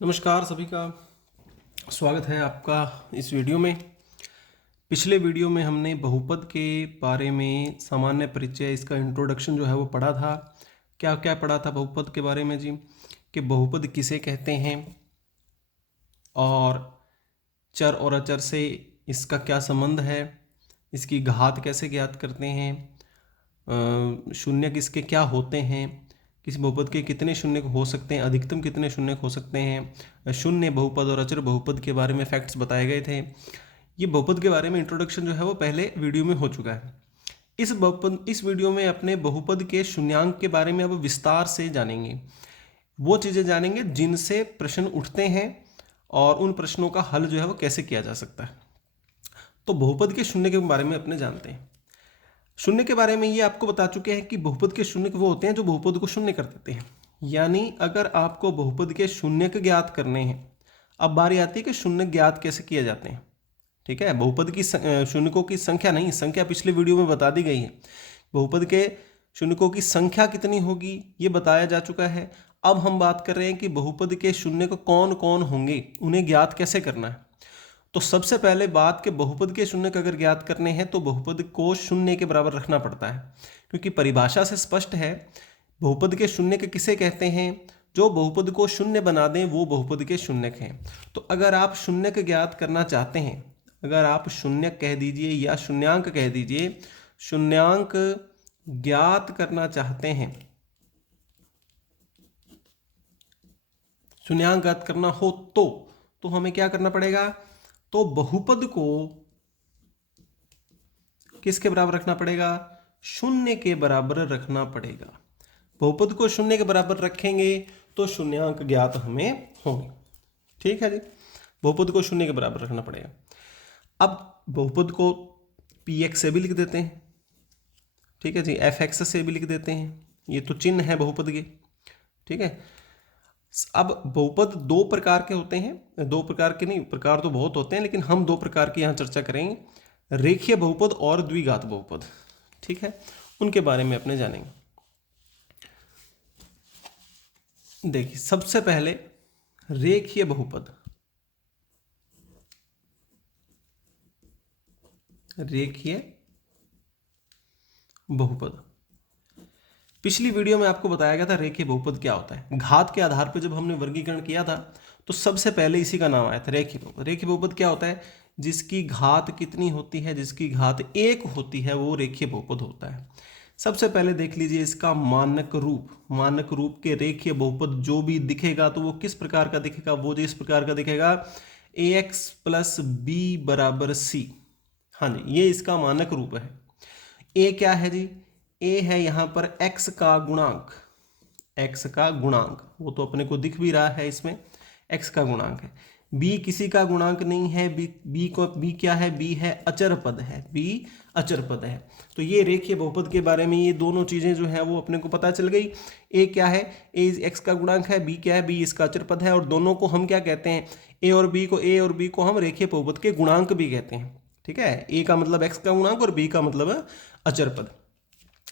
नमस्कार सभी का स्वागत है आपका इस वीडियो में। पिछले वीडियो में हमने बहुपद के बारे में सामान्य परिचय, इसका इंट्रोडक्शन जो है वो पढ़ा था। क्या क्या पढ़ा था बहुपद के बारे में जी? कि बहुपद किसे कहते हैं और चर और अचर से इसका क्या संबंध है, इसकी घात कैसे ज्ञात करते हैं, शून्य किसके क्या होते हैं, किसी बहुपद के कितने शून्य हो सकते हैं, अधिकतम कितने शून्य हो सकते हैं, शून्य बहुपद और अचर बहुपद के बारे में फैक्ट्स बताए गए थे। ये बहुपद के बारे में इंट्रोडक्शन जो है वो पहले वीडियो में हो चुका है। इस वीडियो में अपने बहुपद के शून्यांक के बारे में अब विस्तार से जानेंगे। वो चीज़ें जानेंगे जिनसे प्रश्न उठते हैं और उन प्रश्नों का हल जो है वो कैसे किया जा सकता है। तो बहुपद के शून्य के बारे में अपने जानते हैं। शून्य के बारे में ये आपको बता चुके हैं कि बहुपद के शून्य वो होते हैं जो बहुपद को शून्य कर देते हैं। यानी अगर आपको बहुपद के शून्य ज्ञात करने हैं, अब बारी आती है कि शून्य ज्ञात कैसे किए जाते हैं। ठीक है, बहुपद की शून्यकों की संख्या नहीं, संख्या पिछले वीडियो में बता दी गई है। बहुपद के शून्यकों की संख्या कितनी होगी ये बताया जा चुका है। अब हम बात कर रहे हैं कि बहुपद के शून्य को कौन कौन होंगे, उन्हें ज्ञात कैसे करना है। तो सबसे पहले बात के बहुपद के शून्य अगर ज्ञात करने हैं तो बहुपद को शून्य के बराबर रखना पड़ता है, क्योंकि परिभाषा से स्पष्ट है बहुपद के शून्य किसे कहते हैं। जो बहुपद को शून्य बना दें वो बहुपद के शून्यक हैं। तो अगर आप शून्यक ज्ञात करना चाहते हैं, अगर आप शून्यक कह दीजिए या शून्यांक कह दीजिए, शून्यांक ज्ञात करना चाहते हैं, शून्यांक ज्ञात करना हो तो हमें क्या करना पड़ेगा? तो बहुपद को किसके बराबर रखना पड़ेगा? शून्य के बराबर रखना पड़ेगा। बहुपद को शून्य के बराबर रखेंगे तो शून्यांक ज्ञात हमें होंगे। ठीक है जी, बहुपद को शून्य के बराबर रखना पड़ेगा। अब बहुपद को px से भी लिख देते हैं, ठीक है जी, fx से भी लिख देते हैं, ये तो चिन्ह है बहुपद के। ठीक है, अब बहुपद दो प्रकार के होते हैं, दो प्रकार के नहीं, प्रकार तो बहुत होते हैं, लेकिन हम दो प्रकार की यहाँ चर्चा करेंगे, रेखीय बहुपद और द्विघात बहुपद। ठीक है, उनके बारे में अपने जानेंगे। देखिए सबसे पहले रेखीय बहुपद। रेखीय बहुपद पिछली वीडियो में आपको बताया गया था रेखीय बहुपद क्या होता है। घात के आधार पर जब हमने वर्गीकरण किया था तो सबसे पहले इसी का नाम आया था रेखीय बहुपद। रेखीय बहुपद क्या होता है? जिसकी घात कितनी होती है? जिसकी घात 1 होती है वो रेखीय बहुपद होता है। सबसे पहले देख लीजिए इसका मानक रूप। मानक रूप के रेखीय बहुपद जो भी दिखेगा तो वो किस प्रकार का दिखेगा? वो जो इस प्रकार का दिखेगा, ax प्लस बी बराबर सी। हाँ जी, ये इसका मानक रूप है। ए क्या है जी? ए है यहाँ पर x का गुणांक। x का गुणांक वो तो अपने को दिख भी रहा है, इसमें x का गुणांक है। b किसी का गुणांक नहीं है, b क्या है? b है अचर पद है, b अचर पद है। तो ये रेखीय बहुपद के बारे में ये दोनों चीजें जो है वो अपने को पता चल गई। a क्या है? a x का गुणांक है, b क्या है? b इसका अचर पद है। और दोनों को हम क्या कहते हैं? a और b को हम रेखीय बहुपद के गुणांक भी कहते हैं। ठीक है, a का मतलब x का गुणांक और b का मतलब अचर पद।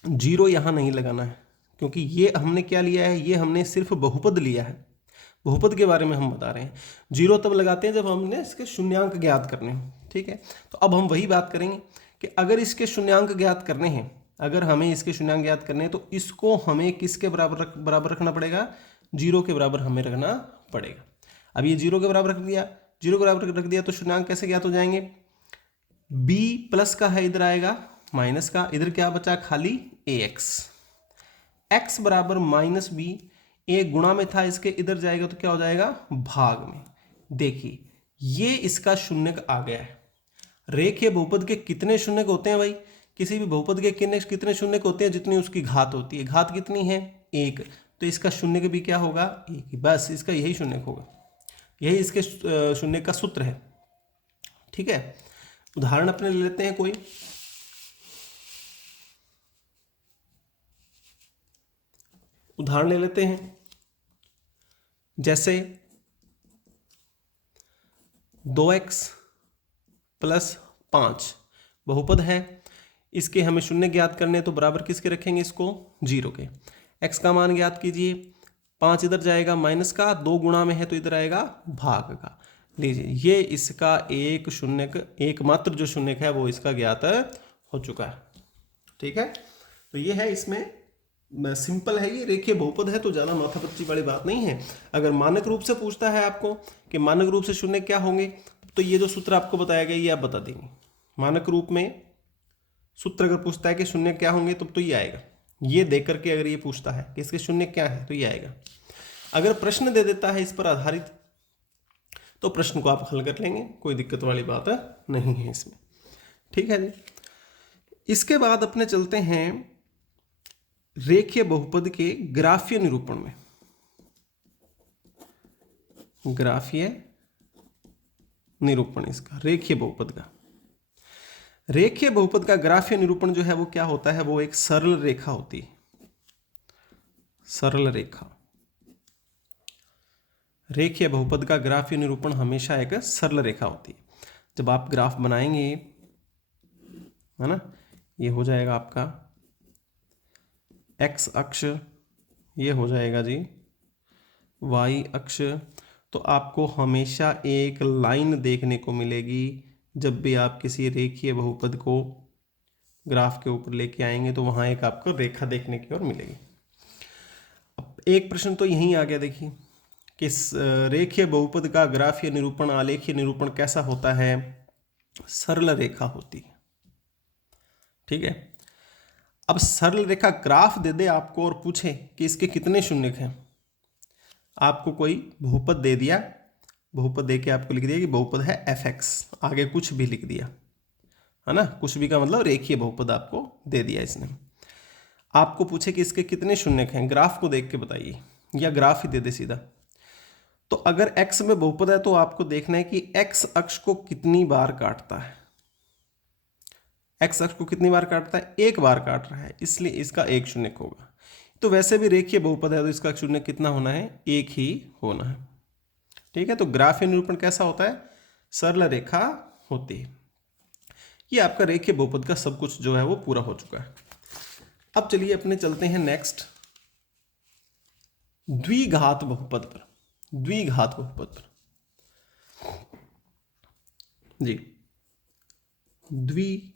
जीरो यहाँ नहीं लगाना है, क्योंकि ये हमने क्या लिया है? ये हमने सिर्फ बहुपद लिया है, बहुपद के बारे में हम बता रहे हैं। जीरो तब लगाते हैं जब हमने इसके शून्यांक ज्ञात करने हो। ठीक है, तो अब हम वही बात करेंगे कि अगर इसके शून्यांक ज्ञात करने हैं, अगर हमें इसके शून्यांक ज्ञात करने हैं तो इसको हमें किसके बराबर रखना पड़ेगा? जीरो के बराबर हमें रखना पड़ेगा। अब ये जीरो के बराबर रख दिया, जीरो के बराबर रख दिया तो शून्यांक कैसे ज्ञात हो जाएंगे? b प्लस का है, इधर आएगा माइनस का, इधर क्या बचा? खाली ax। x बराबर माइनस बी, ए गुणा में था इसके, इधर जाएगा तो क्या हो जाएगा? भाग में। देखिए ये इसका शून्यक आ गया है। रेखीय बहुपद के कितने शून्यक होते हैं भाई? किसी भी बहुपद के कितने शून्यक होते हैं? जितनी उसकी घात होती है। घात कितनी है? 1। तो इसका शून्यक भी क्या होगा? 1। बस इसका यही शून्यक होगा, यही इसके शून्यक का सूत्र है। ठीक है, उदाहरण अपने ले लेते हैं कोई। उदाहरण ले लेते हैं, जैसे 2x प्लस 5 बहुपद है। इसके हमें शून्य ज्ञात करने तो बराबर किसके रखेंगे? इसको जीरो के। x का मान ज्ञात कीजिए। 5 इधर जाएगा माइनस का, 2 गुणा में है तो इधर आएगा भाग का। लीजिए ये इसका एक शून्यक, एकमात्र जो शून्यक है वो इसका ज्ञात हो चुका है। ठीक है, तो ये है, इसमें सिंपल है, ये रेखीय बहुपद है तो ज़्यादा माथापच्ची वाली बात नहीं है। अगर मानक रूप से पूछता है आपको कि मानक रूप से शून्य क्या होंगे, तो ये जो सूत्र आपको बताया गया ये आप बता देंगे। मानक रूप में सूत्र अगर पूछता है कि शून्य क्या होंगे तो ये आएगा। ये देख करके अगर ये पूछता है कि इसके शून्य क्या है तो ये आएगा। अगर प्रश्न दे देता है इस पर आधारित तो प्रश्न को आप हल कर लेंगे, कोई दिक्कत वाली बात नहीं है इसमें। ठीक है जी। इसके बाद अपने चलते हैं रेखीय बहुपद के ग्राफीय निरूपण में। ग्राफीय निरूपण इसका रेखीय बहुपद का। रेखीय बहुपद का ग्राफीय निरूपण जो है वो क्या होता है, वो एक सरल रेखा होती है। सरल रेखा। रेखीय बहुपद का ग्राफीय निरूपण हमेशा एक सरल रेखा होती है। जब आप ग्राफ बनाएंगे, है ना, ये हो जाएगा आपका एक्स अक्ष, ये हो जाएगा जी वाई अक्ष। तो आपको हमेशा एक लाइन देखने को मिलेगी जब भी आप किसी रेखीय बहुपद को ग्राफ के ऊपर लेके आएंगे, तो वहाँ एक आपको रेखा देखने की ओर मिलेगी। अब एक प्रश्न तो यहीं आ गया, देखिए कि रेखीय बहुपद का ग्राफीय निरूपण आलेखीय निरूपण कैसा होता है, सरल रेखा होती है। ठीक है, अब सरल रेखा ग्राफ दे दे आपको और पूछे कि इसके कितने शून्यक हैं। आपको कोई बहुपद दे दिया, बहुपद दे के आपको लिख दिया कि बहुपद है fx, आगे कुछ भी लिख दिया, है ना, कुछ भी का मतलब रेखीय बहुपद आपको दे दिया इसने। आपको पूछे कि इसके कितने शून्यक हैं, ग्राफ को देख के बताइए, या ग्राफ ही दे दे सीधा। तो अगर x में बहुपद है तो आपको देखना है कि x अक्ष को कितनी बार काटता है। x अक्ष को कितनी बार काटता है, एक बार काट रहा है, इसलिए इसका एक शून्यक होगा। तो वैसे भी रेखीय बहुपद है तो इसका शून्यक कितना होना है, एक ही होना है। ठीक है, तो ग्राफीय निरूपण कैसा होता है, सरल रेखा होती है। ये आपका रेखीय बहुपद का सब कुछ जो है वो पूरा हो चुका है। अब चलिए अपने चलते हैं नेक्स्ट द्विघात बहुपद पर। द्विघात बहुपद पर जी, द्विघात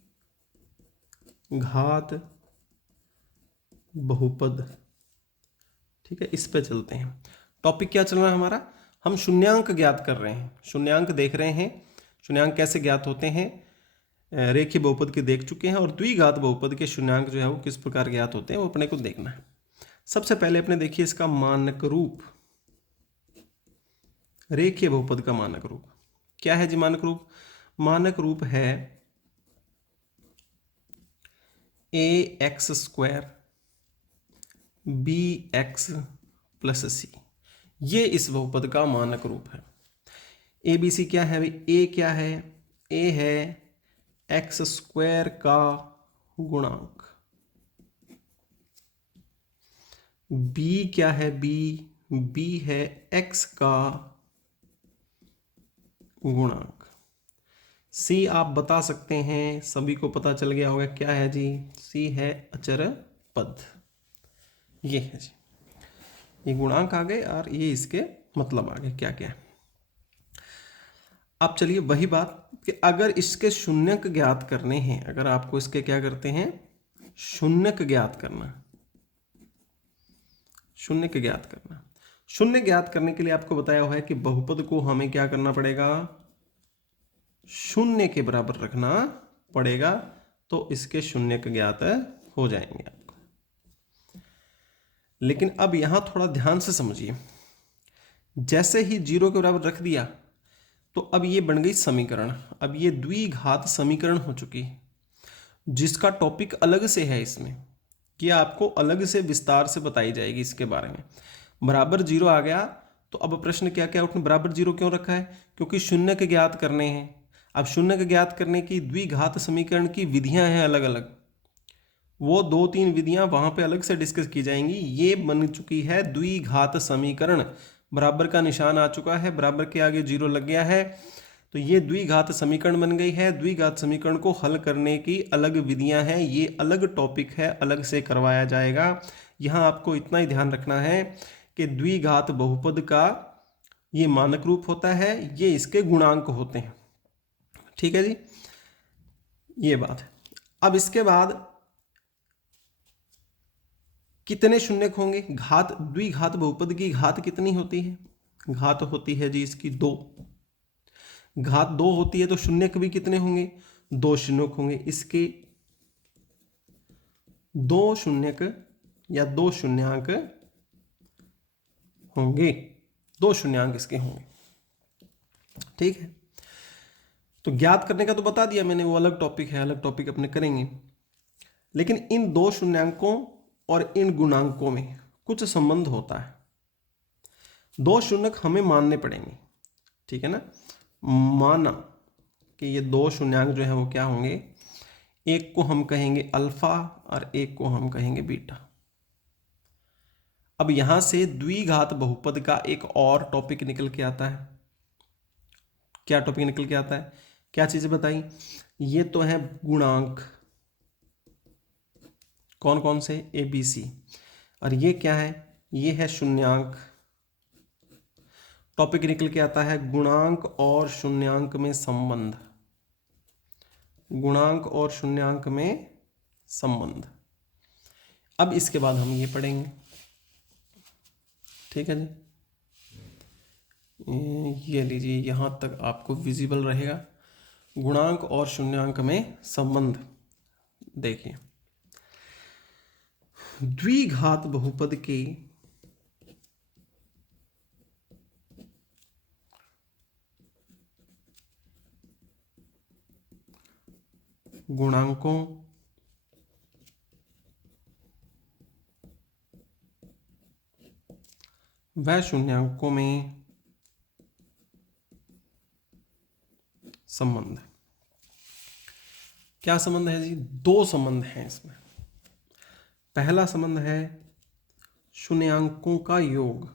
बहुपद। ठीक है, इस पे चलते हैं। टॉपिक क्या चल रहा है हमारा, हम शून्यांक ज्ञात कर रहे हैं, शून्यांक देख रहे हैं। शून्यांक कैसे ज्ञात होते हैं, रेखीय बहुपद के देख चुके हैं, और द्विघात बहुपद के शून्यांक जो है वो किस प्रकार ज्ञात होते हैं वो अपने को देखना है। सबसे पहले अपने देखिए इसका मानक रूप, रेखीय बहुपद का मानक रूप क्या है जी। मानक रूप, मानक रूप है ax² bx + c। ये इस बहुपद का मानक रूप है। ए बी सी क्या है भाई, ए क्या है, ए है x² का गुणांक, बी क्या है, बी है x का गुणांक, सी आप बता सकते हैं, सभी को पता चल गया होगा क्या है जी, सी है अचर पद। ये है जी, ये गुणांक आ गए और ये इसके मतलब आ गए क्या क्या है। अब चलिए वही बात कि अगर इसके शून्यक ज्ञात करने हैं, अगर आपको इसके क्या करते हैं, शून्यक ज्ञात करना, शून्यक ज्ञात करना। शून्य ज्ञात करने के लिए आपको बताया हुआ है कि बहुपद को हमें क्या करना पड़ेगा, शून्य के बराबर रखना पड़ेगा, तो इसके शून्यक ज्ञात हो जाएंगे आपको। लेकिन अब यहां थोड़ा ध्यान से समझिए, जैसे ही 0 के बराबर रख दिया तो अब ये बन गई समीकरण। अब ये द्विघात समीकरण हो चुकी है, जिसका टॉपिक अलग से है इसमें, कि आपको अलग से विस्तार से बताई जाएगी इसके बारे में। बराबर 0 आ गया तो अब प्रश्न क्या क्या उठने, बराबर 0 क्यों रखा है, क्योंकि शून्य के ज्ञात करने हैं। अब शून्य के ज्ञात करने की द्विघात समीकरण की विधियां हैं अलग अलग, वो 2-3 विधियां वहां पे अलग से डिस्कस की जाएंगी। ये बन चुकी है द्विघात समीकरण, बराबर का निशान आ चुका है, बराबर के आगे 0 लग गया है, तो ये द्विघात समीकरण बन गई है। द्विघात समीकरण को हल करने की अलग विधियां हैं, ये अलग टॉपिक है, अलग से करवाया जाएगा। यहाँ आपको इतना ही ध्यान रखना है कि द्विघात बहुपद का ये मानक रूप होता है, ये इसके गुणांक होते हैं। ठीक है जी, ये बात है। अब इसके बाद कितने शून्यक होंगे? घात, द्विघात बहुपद की घात कितनी होती है? घात होती है जी इसकी 2। घात 2 होती है तो शून्यक भी कितने होंगे? 2 शून्यक होंगे। इसके 2 शून्यक या 2 शून्यांक होंगे, 2 शून्यांक इसके होंगे। ठीक है, तो ज्ञात करने का तो बता दिया मैंने, वो अलग टॉपिक है, अलग टॉपिक अपने करेंगे। लेकिन इन 2 शून्यांकों और इन गुणांकों में कुछ संबंध होता है। 2 शून्यक हमें मानने पड़ेंगे, ठीक है ना। माना कि ये 2 शून्यांक जो है वो क्या होंगे, एक को हम कहेंगे अल्फा और एक को हम कहेंगे बीटा। अब यहां से द्विघात बहुपद का एक और टॉपिक निकल के आता है। क्या टॉपिक निकल के आता है? क्या चीजें बताई? ये तो है गुणांक, कौन कौन से? A B C. और ये क्या है? ये है शून्यांक। टॉपिक निकल के आता है गुणांक और शून्यांक में संबंध। गुणांक और शून्यांक में संबंध। अब इसके बाद हम ये पढ़ेंगे, ठीक है जी। ये लीजिए, यहां तक आपको विजिबल रहेगा। गुणांक और शून्यांक में संबंध। देखिए, द्विघात बहुपद के गुणांकों व शून्यांकों में संबंध। क्या संबंध है जी? 2 संबंध हैं इसमें। पहला संबंध है शून्यांकों का योग।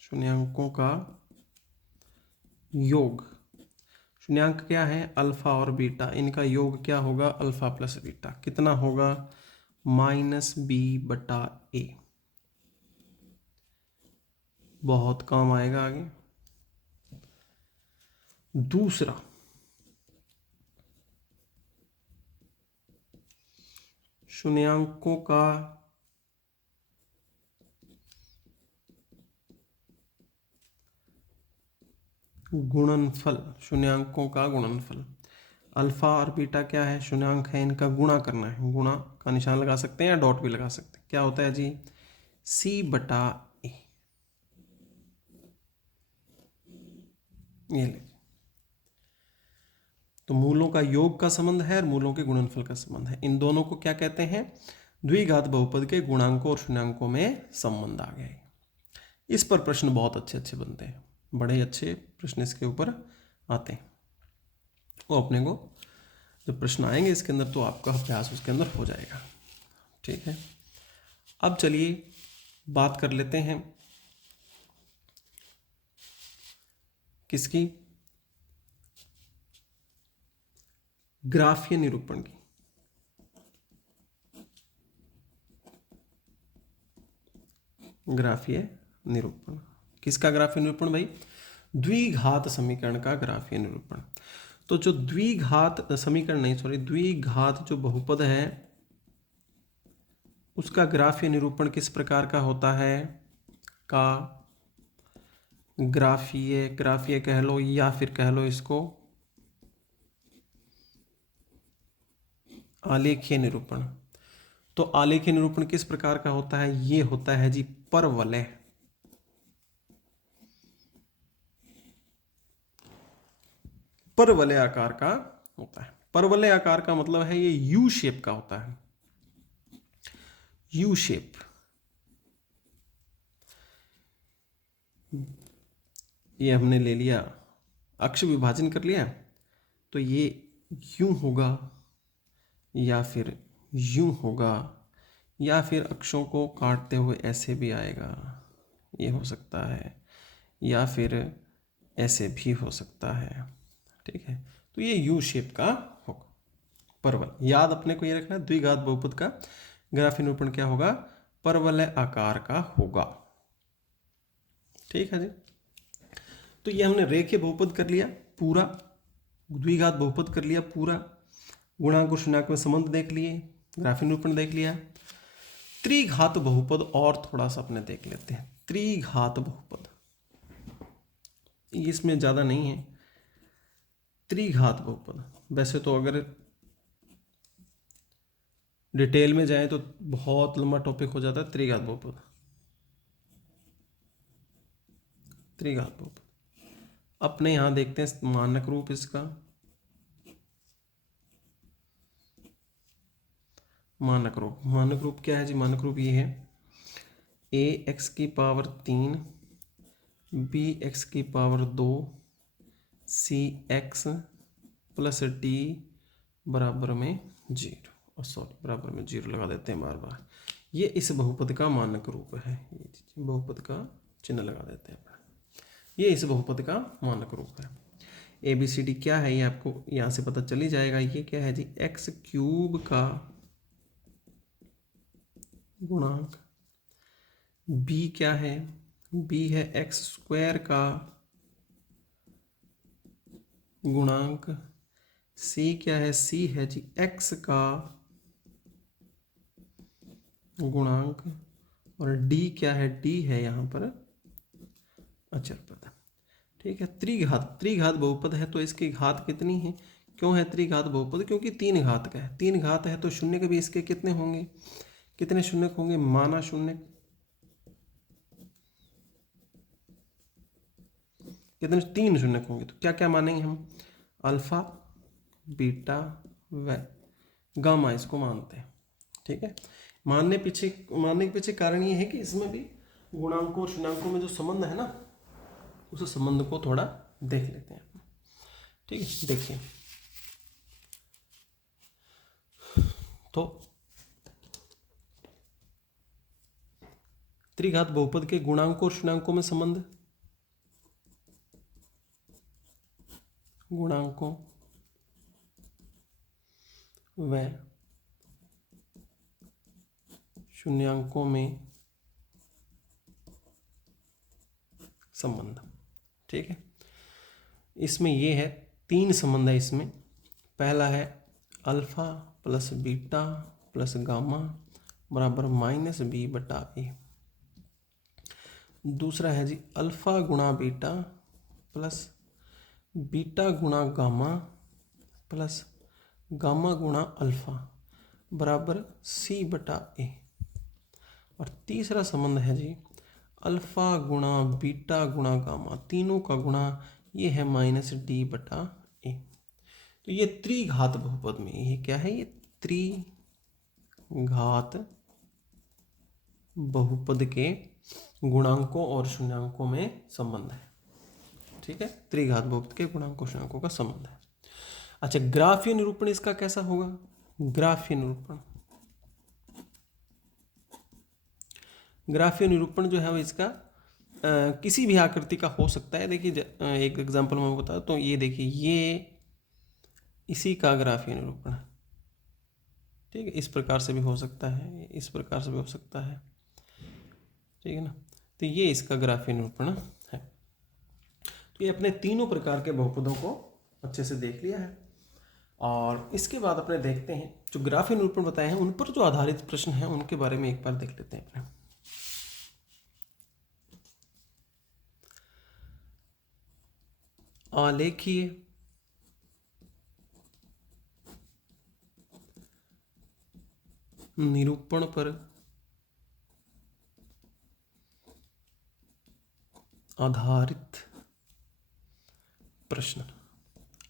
शून्यांकों का योग। शून्यांक क्या है? अल्फा और बीटा। इनका योग क्या होगा? Alpha plus beta. कितना होगा? -b/a। बहुत काम आएगा आगे। दूसरा, शून्यांकों का गुणनफल। शून्यांकों का गुणनफल। अल्फा और बीटा क्या है? शून्यांक है, इनका गुणा करना है। गुणा का निशान लगा सकते हैं या डॉट भी लगा सकते हैं। क्या होता है जी? c/a। ये ले, तो मूलों का योग का संबंध है और मूलों के गुणनफल का संबंध है। इन दोनों को क्या कहते हैं? द्विघात बहुपद के गुणांकों और शून्यांकों में संबंध आ गए। इस पर प्रश्न बहुत अच्छे अच्छे बनते हैं, बड़े अच्छे प्रश्न इसके ऊपर आते हैं। वो अपने को जब प्रश्न आएंगे इसके अंदर तो आपका अभ्यास उसके अंदर हो जाएगा। ठीक है, अब चलिए बात कर लेते हैं किसकी? ग्राफीय निरूपण की। ग्राफीय निरूपण किसका? ग्राफीय निरूपण भाई, द्विघात समीकरण का ग्राफीय निरूपण। तो जो द्विघात समीकरण नहीं, सॉरी, द्विघात जो बहुपद है उसका ग्राफीय निरूपण किस प्रकार का होता है? का ग्राफीय, ग्राफीय कह लो या फिर कह लो इसको आलेखीय निरूपण। तो आलेखीय निरूपण किस प्रकार का होता है? ये होता है जी परवलय। परवलय आकार का होता है। परवलय आकार का मतलब है ये यू शेप का होता है। U shape. ये हमने ले लिया, अक्ष विभाजन कर लिया, तो ये यूं होगा या फिर यूं होगा या फिर अक्षों को काटते हुए ऐसे भी आएगा, ये हो सकता है, या फिर ऐसे भी हो सकता है। ठीक है, तो ये यू शेप का होगा परवल। याद अपने को ये रखना है, द्विघात बहुपद का ग्राफीय निरूपण क्या होगा? परवलय आकार का होगा। ठीक है जी। तो ये हमने रेखीय बहुपद कर लिया पूरा, द्विघात बहुपद कर लिया पूरा, गुणांक और शून्याङ्क में संबंध देख लिए, ग्राफीय निरूपण देख लिया। त्रिघात बहुपद और थोड़ा सा अपने देख लेते हैं। त्रिघात बहुपद इसमें ज़्यादा नहीं है। त्रिघात बहुपद वैसे तो अगर डिटेल में जाए तो बहुत लंबा टॉपिक हो जाता है। त्रिघात बहुपद, त्रिघात बहुपद अपने यहाँ देखते हैं मानक रूप इसका। मानक रूप क्या है जी? मानक रूप ये है ax की पावर 3 bx की पावर 2 cx प्लस d बराबर में 0। सॉरी, बराबर में 0 लगा देते हैं बार बार। ये इस बहुपद का मानक रूप है। ये बहुपद का चिन्ह लगा देते हैं। ये इस बहुपद का मानक रूप है। ABCD क्या है ये आपको यहाँ से पता चल ही जाएगा। ये क्या है जी? x क्यूब का गुणांक, b क्या है? b है x स्क्वायर का गुणांक, c क्या है? c है जी x का गुणांक, और d क्या है? d है यहाँ पर अचर पद। ठीक है। त्रिघात बहुपद है तो इसकी घात कितनी है? क्यों है त्रिघात बहुपद? क्योंकि 3 घात का है। 3 घात है तो शून्य के भी इसके कितने होंगे? कितने शून्य होंगे? माना शून्य कितने? 3 शून्य होंगे। तो क्या क्या मानेंगे हम? अल्फा, बीटा व गामा इसको मानते हैं। ठीक है। मानने के पीछे कारण ये है कि इसमें भी गुणांकों और शून्याङ्कों में जो संबंध है ना, उस संबंध को थोड़ा देख लेते हैं। ठीक है, देखिए तो त्रिघात बहुपद के गुणांकों और शून्याङ्कों में संबंध, गुणांकों व शून्याङ्कों में संबंध। ठीक है। इसमें ये है 3 संबंध है इसमें। पहला है alpha plus beta plus gamma बराबर माइनस बी बटा ए। दूसरा है जी अल्फा गुणा बीटा प्लस बीटा गुणा गामा प्लस गामा गुणा अल्फा बराबर सी बटा ए। और तीसरा संबंध है जी अल्फा गुणा बीटा गुणा गामा, तीनों का गुणा, ये है माइनस डी बटा ए। तो ये त्रिघात बहुपद में ये क्या है? ये त्रिघात बहुपद के गुणांकों और शून्याङ्कों में संबंध है। ठीक है। त्रिघात बहुपद के गुणांकों शून्याङ्कों का संबंध है। अच्छा, ग्राफीय निरूपण इसका कैसा होगा? ग्राफीय निरूपण जो है वो इसका किसी भी आकृति का हो सकता है। देखिए एक एग्जांपल मैं बता तो ये देखिए, ये इसी का ग्राफीय निरूपण है। ठीक है। इस प्रकार से भी हो सकता है, इस प्रकार से भी हो सकता है। ठीक है ना। तो ये इसका ग्राफीय निरूपण है। तो ये अपने तीनों प्रकार के बहुपदों को अच्छे से देख लिया है। और इसके बाद अपने देखते हैं जो ग्राफीय निरूपण बताए हैं उन पर जो आधारित प्रश्न हैं उनके बारे में एक बार देख लेते हैं अपने। आलेखीय निरूपण पर आधारित प्रश्न,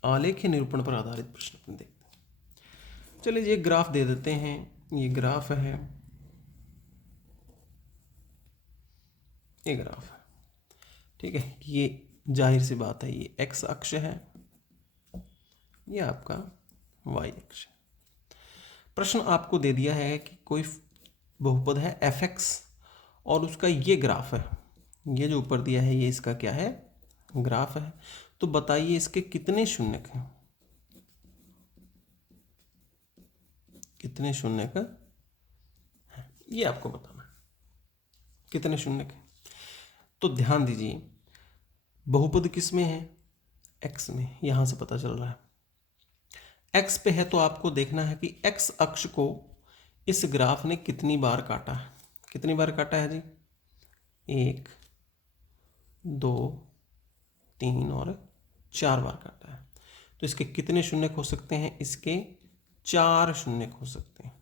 आलेखीय निरूपण पर आधारित प्रश्न अपने देखते हैं। चलिए ये ग्राफ दे देते हैं। ये ग्राफ है, ये ग्राफ है। ठीक है। ये जाहिर सी बात है, ये एक्स अक्ष है, ये आपका वाई अक्ष है। प्रश्न आपको दे दिया है कि कोई बहुपद है fx और उसका ये ग्राफ है। ये जो ऊपर दिया है ये इसका क्या है? ग्राफ है। तो बताइए इसके कितने शून्यक हैं? कितने शून्यक ये आपको बताना है कितने शून्य के। तो ध्यान दीजिए, बहुपद किस में है, x में, यहां से पता चल रहा है x पे है, तो आपको देखना है कि x अक्ष को इस ग्राफ ने कितनी बार काटा है। कितनी बार काटा है जी, 1 2 3 और 4 बार काटा है। तो इसके कितने शून्य हो सकते हैं, इसके 4 शून्य हो सकते हैं।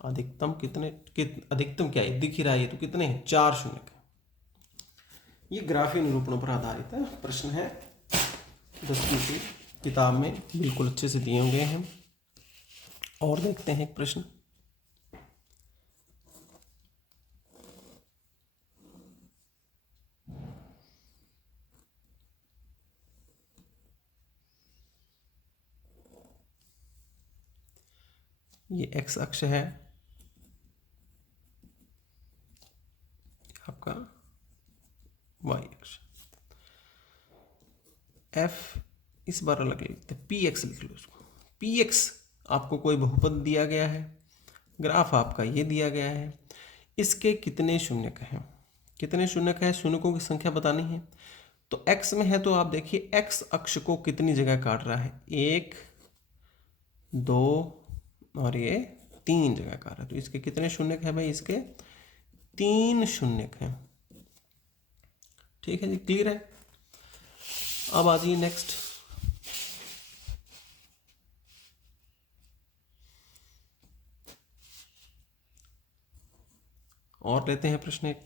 अधिकतम अधिकतम क्या है, दिख ही रहा है, ये तो कितने हैं, 4 शून्य के। ये ग्राफीय निरूपणों पर आधारित है, प्रश्न है 10वीं की किताब में, बिल्कुल अच्छे से दिए हुए हैं। और देखते हैं एक प्रश्न, ये x अक्ष है आपका, y अक्ष, f इस बार अलग लिखते हैं, px लिख लो इसको। px आपको कोई बहुपद दिया गया है, ग्राफ आपका ये दिया गया है, इसके कितने शून्यक हैं, कितने शून्यक है, शून्यकों की संख्या बतानी है। तो x में है तो आप देखिए x अक्ष को कितनी जगह काट रहा है, 1 2 और ये 3 जगह काट रहा है। तो इसके कितने शून्यक है भाई, इसके 3 शून्यक हैं। ठीक है जी, क्लियर है। अब आ जाइए नेक्स्ट, और लेते हैं प्रश्न एक।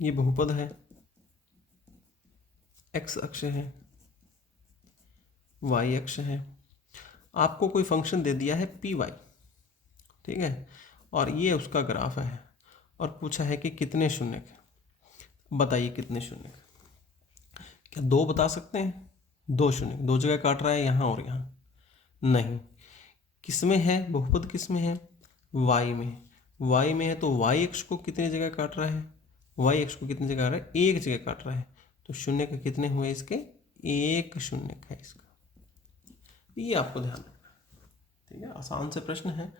ये बहुपद है, x अक्ष है, y अक्ष है, आपको कोई फंक्शन दे दिया है py, ठीक है, और ये उसका ग्राफ है, और पूछा है कि कितने शून्य के, बताइए कितने शून्य के। क्या 2 बता सकते हैं, 2 शून्य, 2 जगह काट रहा है, यहाँ और यहाँ नहीं। किस में है बहुपद, किस में है, y में, y में है तो y अक्ष को कितनी जगह काट रहा है, y अक्ष को कितनी जगह काट रहा है, एक जगह काट रहा है। तो शून्य का कितने हुए इसके, 1 शून्य का है इसका, ये आपको ध्यान रखना। ठीक है, आसान से प्रश्न है,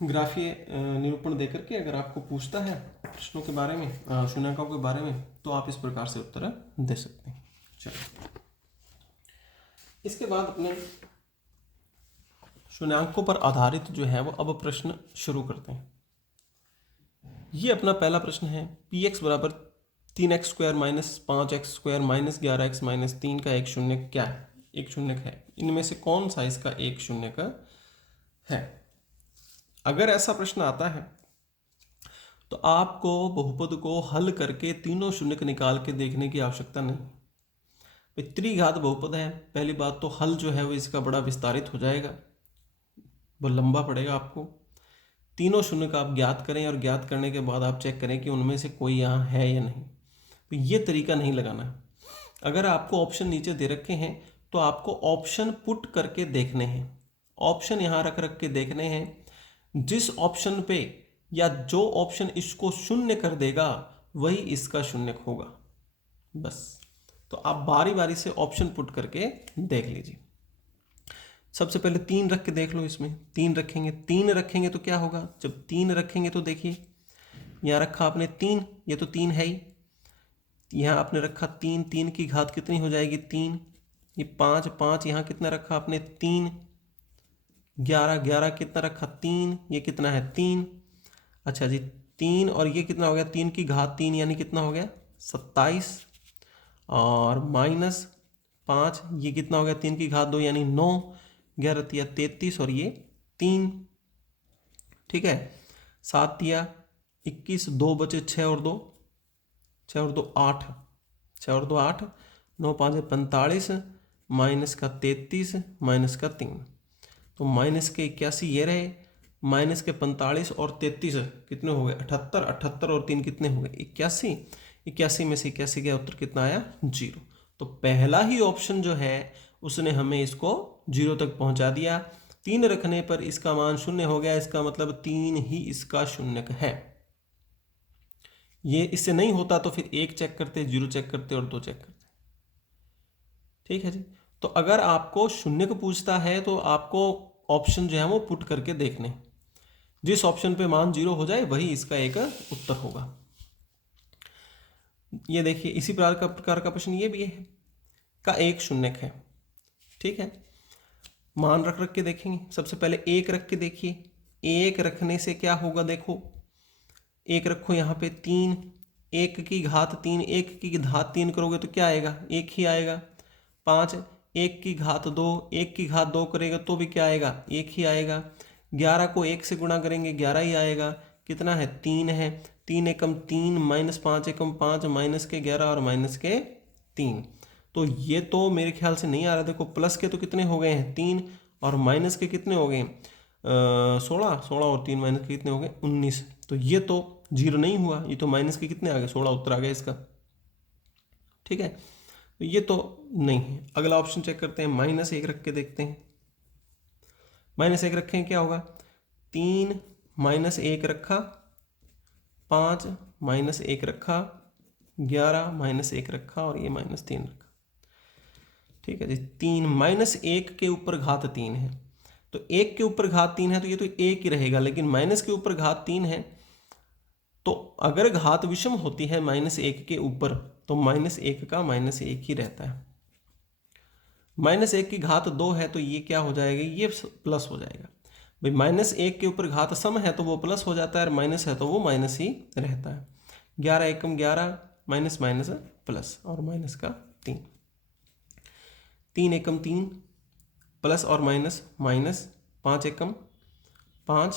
ग्राफीय निरूपण देकर के अगर आपको पूछता है प्रश्नों के बारे में, शून्यकों के बारे में, तो आप इस प्रकार से उत्तर दे सकते हैं। चलिए, इसके बाद अपने शून्यांकों पर आधारित जो है वो अब प्रश्न शुरू करते हैं। ये अपना पहला प्रश्न है, पी एक्स बराबर 3x² minus 5x² minus 11x minus 3 का एक शून्य क्या है, एक शून्य है, इनमें से कौन सा इसका एक शून्य का है। अगर ऐसा प्रश्न आता है तो आपको बहुपद को हल करके तीनों शून्य निकाल के देखने की आवश्यकता नहीं। त्रिघात बहुपद है, पहली बात तो हल जो है वो इसका बड़ा विस्तारित हो जाएगा, वो लंबा पड़ेगा। आपको तीनों शून्य का आप ज्ञात करें और ज्ञात करने के बाद आप चेक करें कि उनमें से कोई यहाँ है या नहीं। तो ये तरीका नहीं लगाना है। अगर आपको ऑप्शन नीचे दे रखे हैं तो आपको ऑप्शन पुट करके देखने हैं, ऑप्शन यहाँ रख रख के देखने हैं। जिस ऑप्शन पे या जो ऑप्शन इसको शून्य कर देगा वही इसका शून्य होगा, बस। तो आप बारी बारी से ऑप्शन पुट करके देख लीजिए। सबसे पहले 3 रख के देख लो, इसमें 3 रखेंगे, 3 रखेंगे तो क्या होगा, जब 3 रखेंगे तो देखिए यहाँ रखा आपने 3, ये तो 3 है ही, यहाँ आपने रखा 3, 3 की घात कितनी हो जाएगी 3, ये 5, 5 यहाँ कितना रखा आपने 3, 11, 11 कितना रखा 3, ये कितना है 3, अच्छा जी 3 और ये कितना हो गया 3 की घात 3 यानी कितना हो गया 27, और माइनस 5 ये कितना हो गया 3 की घात 2 यानी 9, 11 तिया 33 और ये 3, ठीक है, 7 तिया 21, 2 बचे 6 और 2 8, 6 और 2 8, 9 5 45, माइनस का 33 माइनस का 3, तो माइनस के 81 ये रहे, माइनस के 45 और 33 कितने हो गए 78, 78 और 3 कितने हो गए 81, 81 में से 81 का उत्तर कितना आया 0। तो पहला ही ऑप्शन जो है उसने हमें इसको 0 तक पहुंचा दिया। 3 रखने पर इसका मान 0 हो गया, इसका मतलब 3 ही इसका शून्यक है। ये इससे नहीं होता तो फिर 1 चेक करते, 0 चेक करते और 2 चेक करते। ठीक है जी। तो अगर आपको शून्य को पूछता है तो आपको ऑप्शन जो है वो पुट करके देखने, जिस ऑप्शन पे मान 0 हो जाए वही इसका एक उत्तर होगा। ये देखिए इसी प्रकार का प्रश्न ये भी है का एक शून्यक है। ठीक है, मान रख रख के देखेंगे। सबसे पहले 1 रख के देखिए, 1 रखने से क्या होगा, देखो 1 रखो यहाँ पे 3, 1 की घात 3, 1 की घात 3 करोगे तो क्या आएगा, 1 ही आएगा। 5, 1 की घात 2, 1 की घात 2 करेगा तो भी क्या आएगा, 1 ही आएगा। 11 को 1 से गुणा करेंगे 11 ही आएगा। कितना है, 3 है। 3 एकम 3 माइनस 5 एकम 5 माइनस के 11 और माइनस के 3। तो ये तो मेरे ख्याल से नहीं आ रहा। देखो प्लस के तो कितने हो गए हैं, 3, और माइनस के कितने हो गए, 16, 16 और 3 माइनस के कितने हो गए, 19। तो ये तो 0 नहीं हुआ, ये तो माइनस के कितने आ गए, 16 उत्तर आ गया इसका। ठीक है, तो ये तो नहीं है। अगला ऑप्शन चेक करते हैं, -1 रख के देखते हैं। -1 रखें क्या होगा, 3 -1 रखा, 5 -1 रखा, 11 -1 रखा और ये -3 रखा। ठीक है जी, 3 -1 के ऊपर घात 3 है, तो 1 के ऊपर घात 3 है तो ये तो 1 ही रहेगा, लेकिन माइनस के ऊपर घात 3 है तो अगर घात विषम होती है -1 के ऊपर तो -1 का -1 ही रहता है। -1 की घात 2 है तो ये क्या हो जाएगा, ये प्लस हो जाएगा। भाई -1 के ऊपर घात सम है तो वो प्लस हो जाता है, और माइनस है तो वो माइनस ही रहता है। 11 एकम 11 माइनस माइनस प्लस और माइनस का 3, 3 एकम 3 प्लस और माइनस माइनस, 5 एकम 5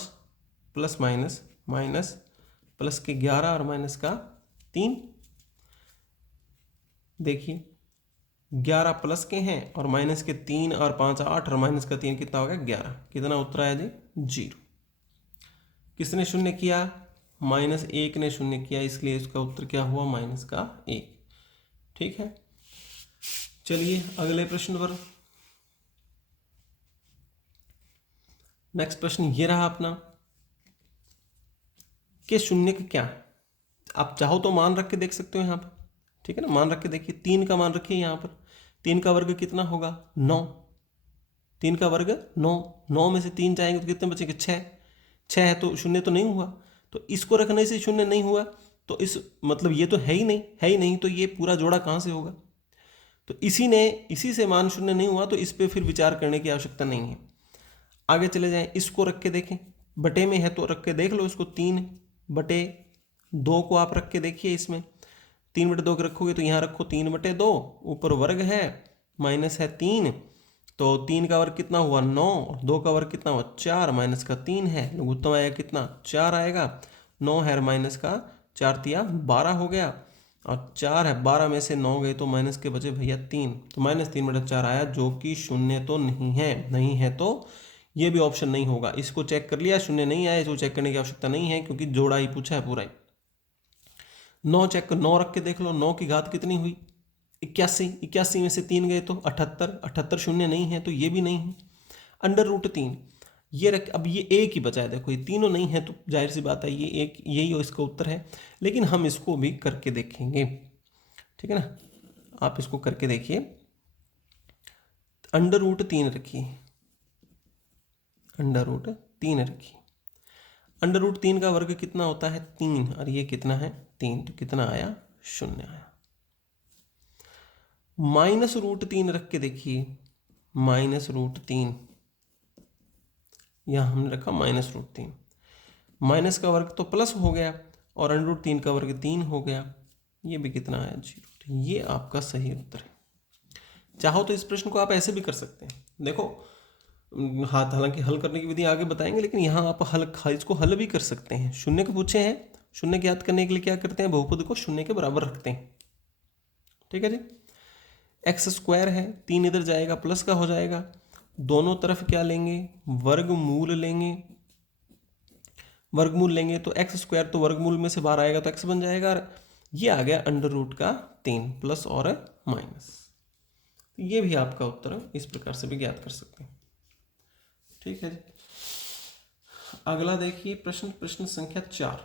प्लस माइनस माइनस प्लस के 11 और माइनस का 3। देखिए 11 प्लस के हैं और माइनस के 3 और 5 8 और माइनस का 3 कितना हो गया, 11। कितना उत्तर आया जी, 0। किसने शून्य किया, -1 ने शून्य किया, इसलिए इसका उत्तर क्या हुआ, माइनस का 1। ठीक है, चलिए अगले प्रश्न पर। नेक्स्ट प्रश्न ये रहा अपना कि शून्य का क्या है। आप चाहो तो मान रख के देख सकते हो यहाँ पर। ठीक है ना, मान रख के देखिए, 3 का मान रखिए यहाँ पर। 3 का वर्ग कितना होगा, 9। 3 का वर्ग 9, 9 में से 3 जाएंगे तो कितने बचेंगे, 6। 6 है तो शून्य तो नहीं हुआ, तो इसको रखने से शून्य नहीं हुआ, तो इस मतलब ये तो है ही नहीं, है ही नहीं, तो ये पूरा जोड़ा कहाँ से होगा। तो इसी से मान शून्य नहीं हुआ, तो इस पर फिर विचार करने की आवश्यकता नहीं है। आगे चले जाएं, इसको रख के देखें, बटे में है तो रख के देख लो इसको। 3/2 को आप रख के देखिए, इसमें 3/2 के रखोगे तो यहाँ रखो 3/2, ऊपर वर्ग है, माइनस है 3, तो 3 का वर्ग कितना हुआ, 9, और 2 का वर्ग कितना हुआ, 4, माइनस का 3 है, लघुत्तम आएगा कितना, 4 आएगा। 9 है माइनस का 4 तिया 12 हो गया, और 4 है, 12 में से 9 गए तो माइनस के बचे भैया 3, तो -3/4 आया, जो कि शून्य तो नहीं है। नहीं है तो ये भी ऑप्शन नहीं होगा। इसको चेक कर लिया, शून्य नहीं आया, इसको चेक करने की आवश्यकता नहीं है क्योंकि जोड़ा ही पूछा है पूरा ही। 9 चेक, 9 रख के देख लो, 9 की घात कितनी हुई, 81। 81 में से 3 गए तो 78, 78 शून्य नहीं है तो ये भी नहीं है। √3 ये रख, अब ये एक ही बचा है, देखो ये तीनों नहीं है तो जाहिर सी बात है ये एक, यही इसका उत्तर है, लेकिन हम इसको भी करके देखेंगे। ठीक है ना, आप इसको करके देखिए। √3 रखिए, √3 रखिए। √3 का वर्ग कितना होता है, 3, और ये कितना है, 3, तो कितना आया, 0 आया। -√3 रख के देखिए, -√3, यहां हमने रखा -√3, माइनस का वर्ग तो प्लस हो गया और √3 का वर्ग 3 हो गया, ये भी कितना आया, 0। तो ये आपका सही उत्तर है। चाहो तो इस प्रश्न को आप ऐसे भी कर सकते हैं, देखो हाथ, हालांकि हल करने की विधि आगे बताएंगे, लेकिन यहाँ आप इसको हल भी कर सकते हैं। शून्य को पूछे हैं, शून्य ज्ञात करने के लिए क्या करते हैं, बहुपद को शून्य के बराबर रखते हैं। ठीक है जी, x² है, 3 इधर जाएगा, प्लस का हो जाएगा, दोनों तरफ क्या लेंगे, वर्गमूल लेंगे। वर्गमूल लेंगे तो x² तो वर्गमूल में से बाहर आएगा तो x बन जाएगा, और ये आ गया √3 प्लस और माइनस। ये भी आपका उत्तर इस प्रकार से भी ज्ञात कर सकते हैं। ठीक है जी, अगला देखिए प्रश्न संख्या 4।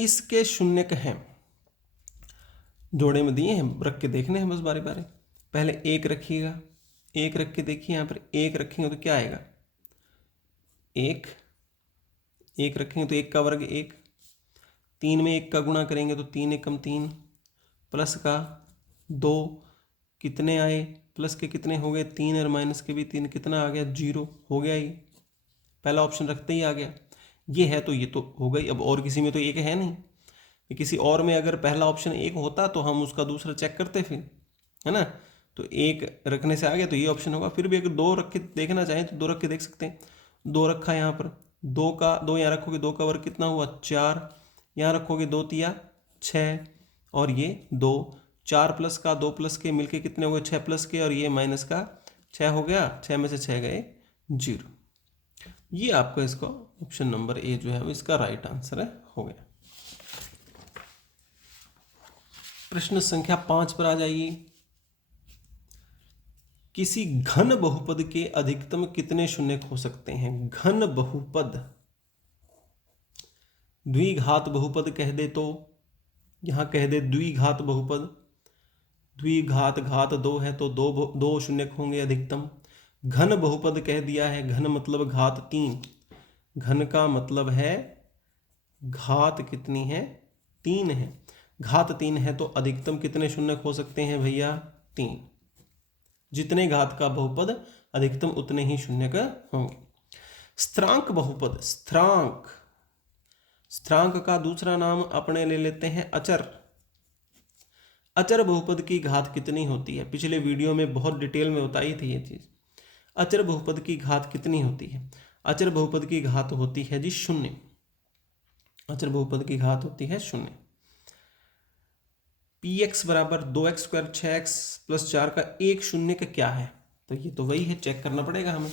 इसके शून्यक हैं, जोड़े में दिए हैं, रख के देखने हैं बस बारी बारी। पहले एक रखिएगा, एक रख के देखिए, यहाँ पर एक रखेंगे तो क्या आएगा, एक, एक रखेंगे तो एक का वर्ग एक, तीन में एक का गुणा करेंगे तो तीन एकम तीन, प्लस का दो, कितने आए, प्लस के कितने हो गए तीन और माइनस के भी तीन, कितना आ गया जीरो, हो गया ये, पहला ऑप्शन रखते ही आ गया। ये है तो ये तो हो गई। अब और किसी में तो एक है नहीं, किसी और में अगर पहला ऑप्शन एक होता तो हम उसका दूसरा चेक करते फिर, है ना। तो एक रखने से आ गया तो ये ऑप्शन होगा। फिर भी अगर दो रख के देखना चाहें तो दो रख के देख सकते हैं। दो रखा है यहाँ पर, दो का दो यहाँ रखोगे, दो का वर्ग कितना हुआ चार, यहाँ रखोगे दो तिया छः, और ये दो, चार प्लस का दो प्लस के मिलके कितने हो गए छः प्लस के, और ये माइनस का छः हो गया, छः में से छः गए जीरो। ये आपका इसका ऑप्शन नंबर ए जो है वो इसका राइट आंसर है, हो गया। प्रश्न संख्या 5 पर आ जाइए। किसी घन बहुपद के अधिकतम कितने शून्यक हो सकते हैं। घन बहुपद, द्विघात बहुपद कह दे तो यहां कह दे द्विघात बहुपद, द्विघात घात दो है तो दो शून्यक होंगे अधिकतम। घन बहुपद कह दिया है, घन मतलब घात तीन, घन का मतलब है घात कितनी है, तीन है। घात तीन है तो अधिकतम कितने शून्यक हो सकते हैं भैया, तीन। जितने घात का बहुपद अधिकतम उतने ही शून्यक होंगे। स्थिरांक बहुपद, स्थिरांक, स्थिरांक का दूसरा नाम अपने ले लेते हैं अचर। अचर बहुपद की घात कितनी होती है, पिछले वीडियो में बहुत डिटेल में बताई थी ये चीज। अचर बहुपद की घात कितनी होती है। अचर बहुपद की घात होती है जी शून्य। अचर बहुपद की घात होती है शून्य। पी एक्स बराबर 2x स्क्वायर 6x प्लस 4 का एक शून्य का क्या है, तो ये तो वही है, चेक करना पड़ेगा हमें,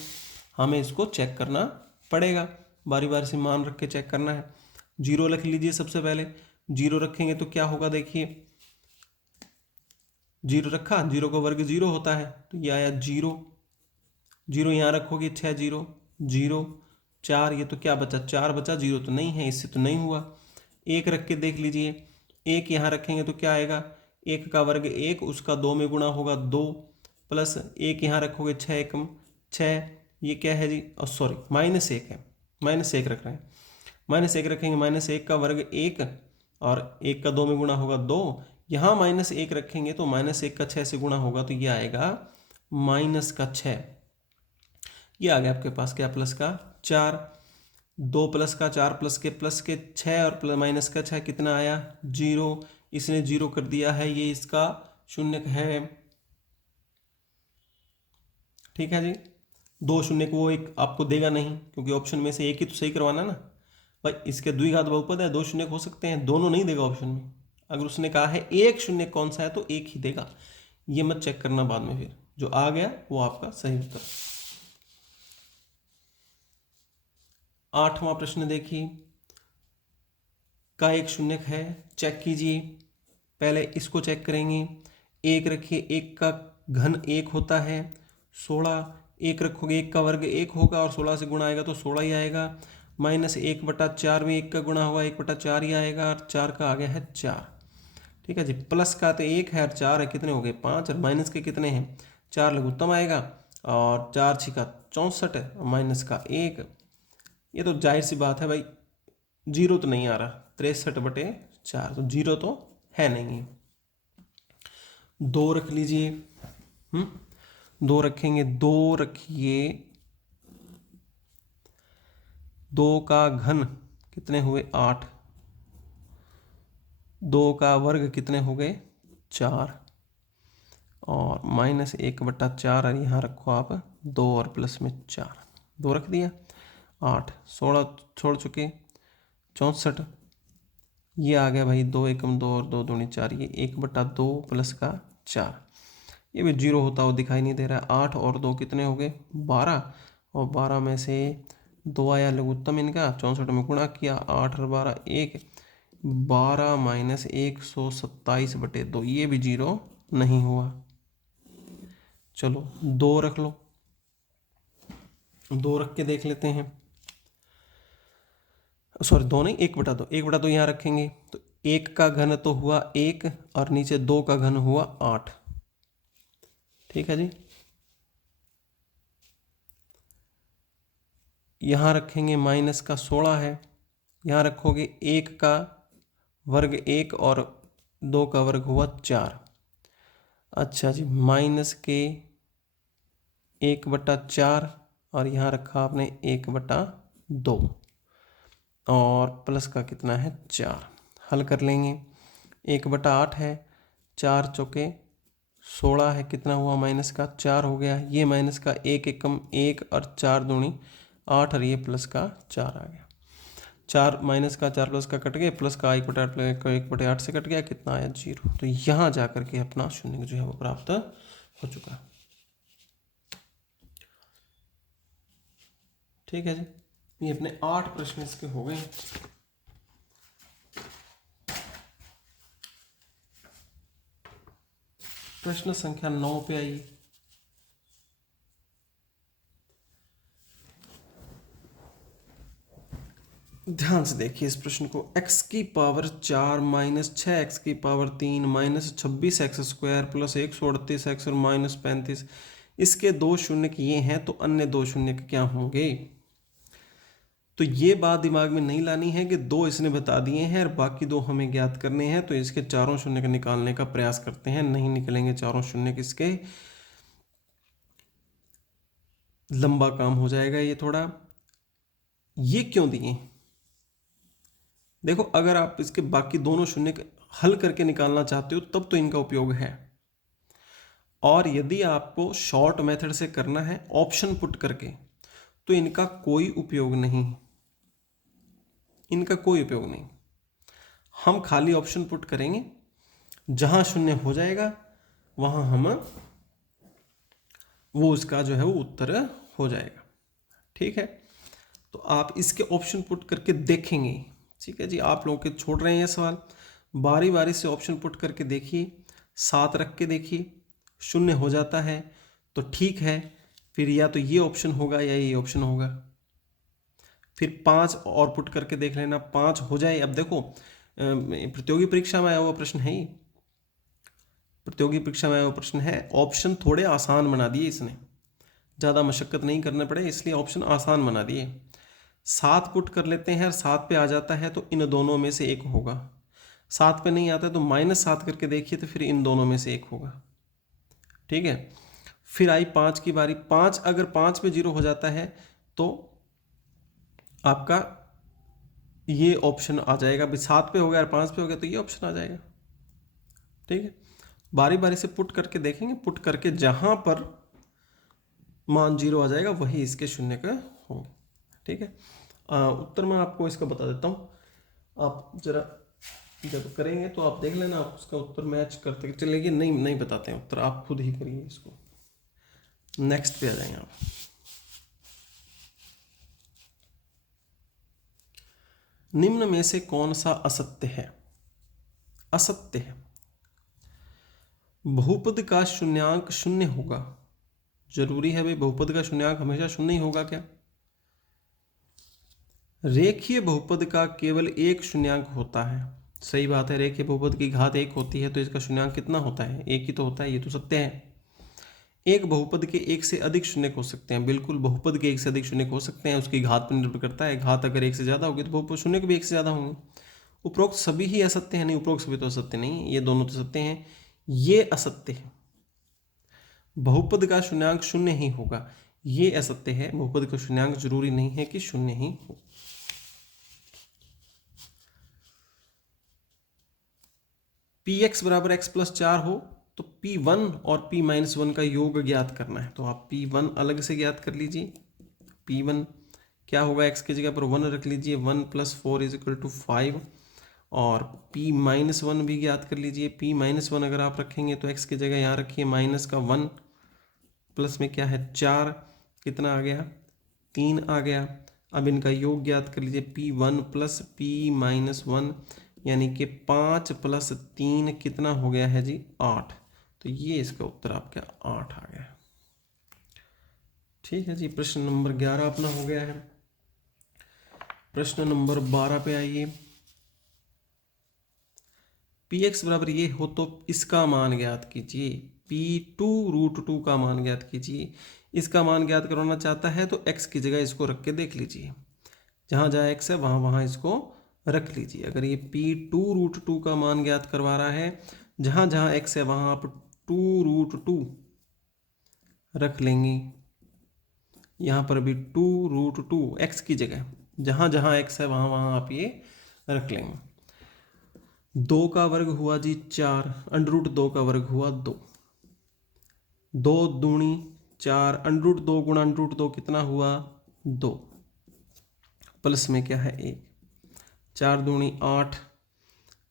हमें इसको चेक करना पड़ेगा, बारी बारी से मान रख के चेक करना है। जीरो रख लीजिए सबसे पहले, जीरो रखेंगे तो क्या होगा देखिए, जीरो रखा, जीरो का वर्ग जीरो होता है तो ये आया जीरो, जीरो यहाँ रखोगे 6 जीरो जीरो, चार, ये तो क्या बचा चार बचा, जीरो तो नहीं है, इससे तो नहीं हुआ। एक रख के देख लीजिए, एक यहाँ रखेंगे तो क्या आएगा, एक का वर्ग एक, उसका दो में गुणा होगा दो, प्लस एक यहाँ रखोगे छः एकम छः, ये क्या है जी, सॉरी माइनस एक है, माइनस एक रख रहे हैं, माइनस एक रखेंगे, माइनस एक का वर्ग एक, और एक का दो में गुणा होगा दो, यहाँ माइनस एक रखेंगे तो माइनस एक का छः से गुणा होगा तो ये आएगा माइनस का छः। ये आ गया आपके पास क्या, प्लस का चार, दो प्लस का चार प्लस के छः और प्लस माइनस का छः, कितना आया जीरो, इसने जीरो कर दिया है, ये इसका शून्य है। ठीक है जी, दो शून्य को वो एक आपको देगा नहीं, क्योंकि ऑप्शन में से एक ही तो सही करवाना ना भाई, इसके द्विघात बहुपद है, दो शून्य हो सकते हैं, दोनों नहीं देगा ऑप्शन में। अगर उसने कहा है एक शून्य कौन सा है तो एक ही देगा, ये मत चेक करना बाद में, फिर जो आ गया वो आपका सही उत्तर। आठवां प्रश्न देखिए, का एक शून्यक है, चेक कीजिए। पहले इसको चेक करेंगे, एक रखिए, एक का घन एक होता है 16, एक रखोगे एक का वर्ग एक होगा और 16 से गुणा आएगा तो 16 ही आएगा, माइनस एक बटा चार में एक का गुणा हुआ एक बटा चार ही आएगा, और चार का आ गया है चार। ठीक है जी, प्लस का तो एक है और चार है, कितने हो गए पाँच, और माइनस के कितने हैं चार, लघुत्तम आएगा, और चार छिका 64 है, और माइनस का एक, ये तो जाहिर सी बात है भाई, जीरो तो नहीं आ रहा, 63/4, तो जीरो तो है नहीं। दो रख लीजिए, दो रखेंगे, दो रखिए, दो का घन कितने हुए 8, दो का वर्ग कितने हो गए 4, और माइनस 1/4, और यहाँ रखो आप दो और प्लस में 4, दो रख दिया, 8 16 छोड़ चुके 64, ये आ गया भाई दो एकम दो और दो दूनी चार, ये 1/2 प्लस का 4, ये भी जीरो होता हुआ दिखाई नहीं दे रहा है। 8 और दो कितने हो गए 12, और 12 में से दो आया लघुत्तम इनका, 64 में गुणा किया, 8 और 12 1, 12 माइनस 127/2, ये भी जीरो नहीं हुआ। चलो दो रख लो, दो रख के देख लेते हैं। सॉरी 2 नहीं, 1/2, 1/2 यहाँ रखेंगे तो 1 का घन तो हुआ 1 और नीचे 2 का घन हुआ 8। ठीक है जी। यहाँ रखेंगे माइनस का 16 है, यहाँ रखोगे 1 का वर्ग 1 और 2 का वर्ग हुआ 4। अच्छा जी, माइनस के 1/4 और यहाँ रखा आपने 1/2 और प्लस का कितना है 4। हल कर लेंगे, 1/8 है, 4 चौके 16 है, कितना हुआ माइनस का 4 हो गया। ये माइनस का 1 एकम 1 और 4 दूनी 8 और ये प्लस का 4 आ गया। 4 माइनस का 4 प्लस का कट गया, प्लस का 1/8 से कट गया, कितना आया 0। तो यहाँ जा करके अपना शून्य जो है वो प्राप्त हो चुका है। ठीक है जी, ये अपने 8 प्रश्न इसके हो गए। प्रश्न संख्या 9 पे आइए। ध्यान से देखिए इस प्रश्न को। x की पावर 4 माइनस 6x की power 3 minus 26x² plus 138x और माइनस 35, इसके 2 शून्य ये हैं तो अन्य 2 शून्य क्या होंगे। तो ये बात दिमाग में नहीं लानी है कि 2 इसने बता दिए हैं और बाकी 2 हमें ज्ञात करने हैं, तो इसके चारों शून्य के निकालने का प्रयास करते हैं। नहीं निकलेंगे चारों शून्य किसके, लंबा काम हो जाएगा ये थोड़ा। ये क्यों दिए, देखो अगर आप इसके बाकी दोनों शून्य हल करके निकालना चाहते हो तब तो इनका उपयोग है, और यदि आपको शॉर्ट मेथड से करना है ऑप्शन पुट करके तो इनका कोई उपयोग नहीं, इनका कोई उपयोग नहीं। हम खाली ऑप्शन पुट करेंगे, जहां शून्य हो जाएगा वहां हम वो उसका जो है वो उत्तर हो जाएगा। ठीक है, तो आप इसके ऑप्शन पुट करके देखेंगे। ठीक है जी, आप लोगों के छोड़ रहे हैं ये सवाल, बारी बारी से ऑप्शन पुट करके देखिए, 7 रख के देखिए, शून्य हो जाता है तो ठीक है, फिर या तो ये ऑप्शन होगा या ये ऑप्शन होगा। फिर 5 और पुट करके देख लेना, 5 हो जाए। अब देखो प्रतियोगी परीक्षा में आया हुआ प्रश्न है, प्रतियोगी परीक्षा में आया हुआ प्रश्न है, ऑप्शन थोड़े आसान बना दिए इसने, ज़्यादा मशक्कत नहीं करना पड़े इसलिए ऑप्शन आसान बना दिए। 7 पुट कर लेते हैं और 7 पे आ जाता है तो इन दोनों में से एक होगा, 7 पे नहीं आता तो -7 करके देखिए तो फिर इन दोनों में से एक होगा। ठीक है, फिर आई 5 की बारी, 5 अगर 5 पे 0 हो जाता है तो आपका ये ऑप्शन आ जाएगा। भाई 7 पे हो गया और 5 पे हो गया तो ये ऑप्शन आ जाएगा। ठीक है, बारी बारी से पुट करके देखेंगे, पुट करके जहां पर मान 0 आ जाएगा वही इसके शून्य का होंगे। ठीक है, उत्तर मैं आपको इसका बता देता हूँ, आप जरा जब करेंगे तो आप देख लेना, आप उसका उत्तर मैच करते चलेगी। नहीं बताते हैं उत्तर, आप खुद ही करिए इसको। नेक्स्ट पे आ जाएंगे आप। निम्न में से कौन सा असत्य है, असत्य है। बहुपद का शून्यांक शून्य होगा, जरूरी है भाई बहुपद का शून्यांक हमेशा शून्य ही होगा क्या। रेखीय बहुपद का केवल एक शून्यांक होता है, सही बात है, रेखीय बहुपद की घात 1 होती है तो इसका शून्यांक कितना होता है, 1 ही तो होता है, ये तो सत्य है। एक बहुपद के 1 से अधिक शून्य हो सकते हैं, बिल्कुल बहुपद के 1 से अधिक शून्य हो सकते हैं, उसकी घात पर निर्भर करता है। घात अगर 1 से ज़्यादा होगी तो बहुपद शून्य के भी 1 से ज़्यादा होंगे। उपरोक्त सभी ही असत्य हैं, नहीं उपरोक्त सभी तो असत्य नहीं, ये दोनों तो सत्य हैं, ये असत्य है। बहुपद का शून्यांक शून्य ही होगा, ये असत्य है। बहुपद का शून्यांक जरूरी नहीं है कि शून्य ही हो। px बराबर x प्लस 4 हो तो p1 और p-1 का योग ज्ञात करना है, तो आप p1 अलग से ज्ञात कर लीजिए। p1 क्या होगा, x की जगह पर 1 रख लीजिए, 1 + 4 = 5, और p-1 भी ज्ञात कर लीजिए। p-1 अगर आप रखेंगे तो x की जगह यहाँ रखिए -1 प्लस में क्या है 4, कितना आ गया 3 आ गया। अब इनका योग ज्ञात कर लीजिए, p1 + p-1 यानी कि 5 + 3 कितना हो गया है जी 8, तो ये इसका उत्तर आपका 8 आ गया। ठीक है जी, प्रश्न नंबर 11 अपना हो गया है। प्रश्न नंबर 12 पे आइए। पी एक्स बराबर ये हो तो इसका मान ज्ञात कीजिए। P2√2 का मान ज्ञात कीजिए। इसका मान ज्ञात करवाना चाहता है तो x की जगह इसको रख के देख लीजिए। जहाँ जहाँ x है वहाँ वहाँ इसको रख लीजिए। अगर ये P2√2 का मान ज्ञात करवा रहा है, जहाँ जहाँ x है वहाँ आप 2√2 रख लेंगे। यहाँ पर भी 2√2 x की जगह, जहाँ जहाँ x है वहाँ वहाँ आप ये रख लेंगे। 2 का वर्ग हुआ जी 4, √2 का वर्ग हुआ 2, 2 दूनी 4, √2 गुणा √2 कितना हुआ 2, प्लस में क्या है 1, 4 दूनी 8,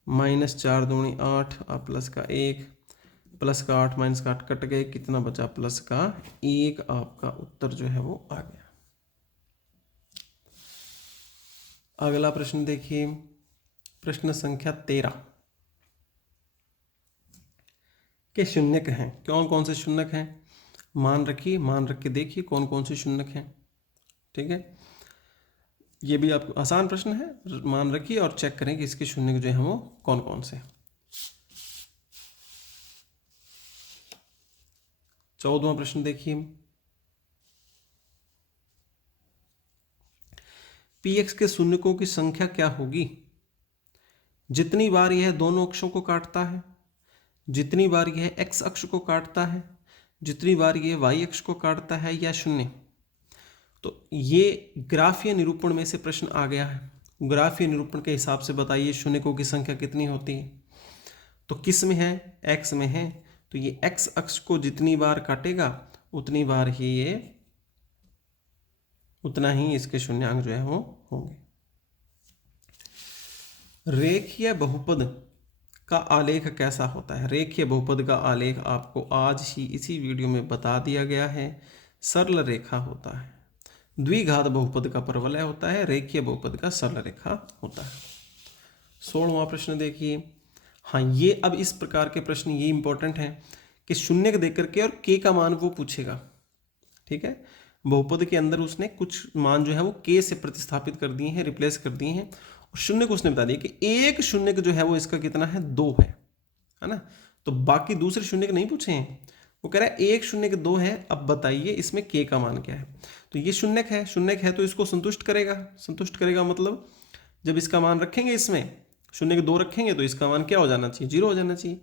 माइनस 4 दूनी 8, प्लस का 1, प्लस का 8 माइनस का 8 कट गए, कितना बचा प्लस का 1। आपका उत्तर जो है वो आ गया। अगला प्रश्न देखिए, प्रश्न संख्या 13 के शून्यक हैं। कौन कौन से शून्यक हैं मान रखिए, मान रख के देखिए कौन कौन से शून्यक हैं। ठीक है, ये भी आपको आसान प्रश्न है, मान रखिए और चेक करें कि इसके शून्यक जो है वो कौन कौन से। 14वां प्रश्न देखिए, Px के शून्यकों की संख्या क्या होगी जितनी बार यह दोनों अक्षों को काटता है, जितनी बार यह x अक्ष को काटता है, जितनी बार यह y अक्ष को काटता है, या शून्य। तो ये ग्राफीय निरूपण में से प्रश्न आ गया है। ग्राफीय निरूपण के हिसाब से बताइए शून्यकों की संख्या कितनी होती है। तो किस में है, x में है, तो ये x अक्ष को जितनी बार काटेगा उतनी बार ही ये, उतना ही इसके शून्यांक जो है वो होंगे। रेखीय बहुपद का आलेख कैसा होता है। रेखीय बहुपद का आलेख आपको आज ही इसी वीडियो में बता दिया गया है। सरल रेखा होता है, द्विघात बहुपद का परवलय होता है, रेखीय बहुपद का सरल रेखा होता है। 16वां प्रश्न देखिए। हाँ, ये अब इस प्रकार के प्रश्न ये इंपॉर्टेंट है कि शून्य देकर के और k का मान वो पूछेगा। ठीक है, बहुपद के अंदर उसने कुछ मान जो है वो k से प्रतिस्थापित कर दिए हैं, रिप्लेस कर दिए हैं, और शून्य को उसने बता दिया कि एक शून्य जो है वो इसका कितना है 2 है ना। तो बाकी दूसरे शून्य नहीं पूछे हैं, वो कह रहा है एक शून्य 2 है। अब बताइए इसमें k का मान क्या है। तो ये शून्य है तो इसको संतुष्ट करेगा। संतुष्ट करेगा मतलब जब इसका मान रखेंगे, इसमें शून्य 2 रखेंगे तो इसका मान क्या हो जाना चाहिए, 0 हो जाना चाहिए।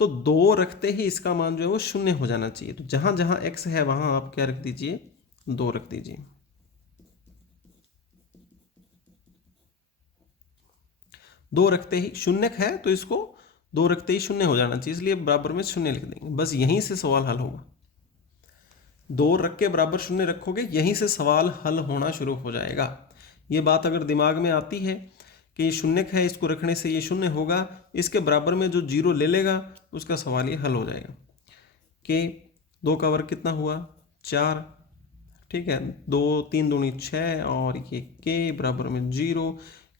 तो 2 रखते ही इसका मान जो है वो 0 हो जाना चाहिए। तो जहां जहां x है वहां आप क्या रख दीजिए, 2 रख दीजिए। 2 रखते ही शून्य है तो इसको 2 रखते ही 0 हो जाना चाहिए, इसलिए बराबर में 0 लिख देंगे। बस यहीं से सवाल हल होगा। 2 रख के बराबर 0 रखोगे, यहीं से सवाल हल होना शुरू हो जाएगा। ये बात अगर दिमाग में आती है कि ये शून्य है, इसको रखने से ये 0 होगा, इसके बराबर में जो 0 ले लेगा उसका सवाल ये हल हो जाएगा। के 2 का वर्ग कितना हुआ 4। ठीक है, 2 3 दूनी 6 और ये के बराबर में 0।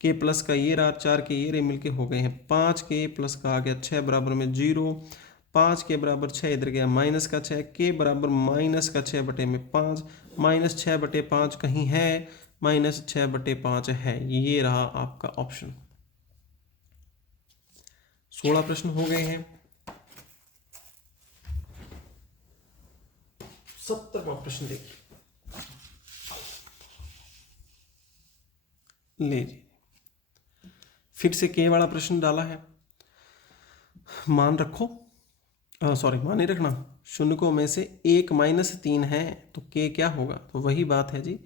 के प्लस का ये रहा, 4 के ये मिलके हो गए हैं 5। के प्लस का आ गया 6 बराबर में 0। 5 के बराबर 6 इधर गया माइनस का 6, के बराबर माइनस का 6 बटे में 5। माइनस 6 बटे 5 कहीं है, माइनस 6 बटे 5 है। ये रहा आपका ऑप्शन। 16 प्रश्न हो गए हैं। 17वां प्रश्न देखिए, लीजिए फिर से के वाला प्रश्न डाला है। मान रखो, सॉरी मान नहीं रखना, शून्यकों में से 1 - 3 है तो के क्या होगा। तो वही बात है जी,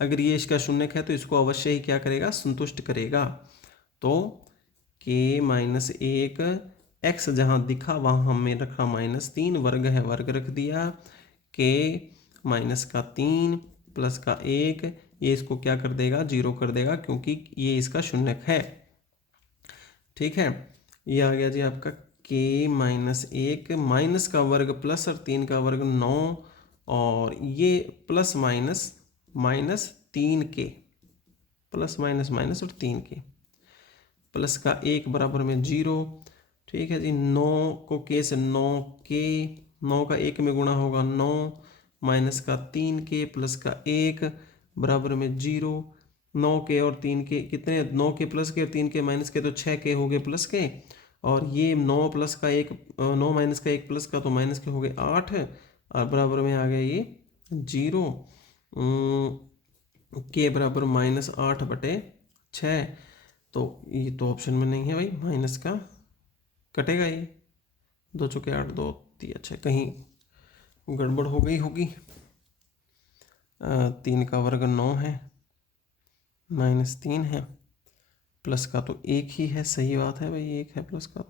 अगर ये इसका शून्य है तो इसको अवश्य ही क्या करेगा, संतुष्ट करेगा। तो के -1 x जहाँ दिखा वहाँ हमने रखा -3, वर्ग है वर्ग रख दिया। के -3 प्लस का 1, ये इसको क्या कर देगा, 0 कर देगा, क्योंकि ये इसका शून्यक है। ठीक है, ये आ गया जी आपका के -1, माइनस का वर्ग प्लस और 3 का वर्ग 9, और ये प्लस माइनस 3 के, प्लस माइनस माइनस और 3 के, प्लस का 1 बराबर में 0। ठीक है जी, 9 को के से 9 के, 9 का 1 में गुणा होगा 9, माइनस का 3 के प्लस का 1 बराबर में 0। 9k और 3k कितने, 9k प्लस के और 3k माइनस के, तो 6k हो गए प्लस के, और ये 9 प्लस का एक 9 माइनस का 1 प्लस का, तो माइनस के हो गए 8, और बराबर में आ गया ये 0, के बराबर -8/6। तो ये तो ऑप्शन में नहीं है भाई, माइनस का कटेगा ये, 2 चौके 8, 2 3 6, कहीं गड़बड़ हो गई होगी। 3 का वर्ग 9 है, -3 है, प्लस का तो 1 ही है, सही बात है भाई 1 है प्लस का।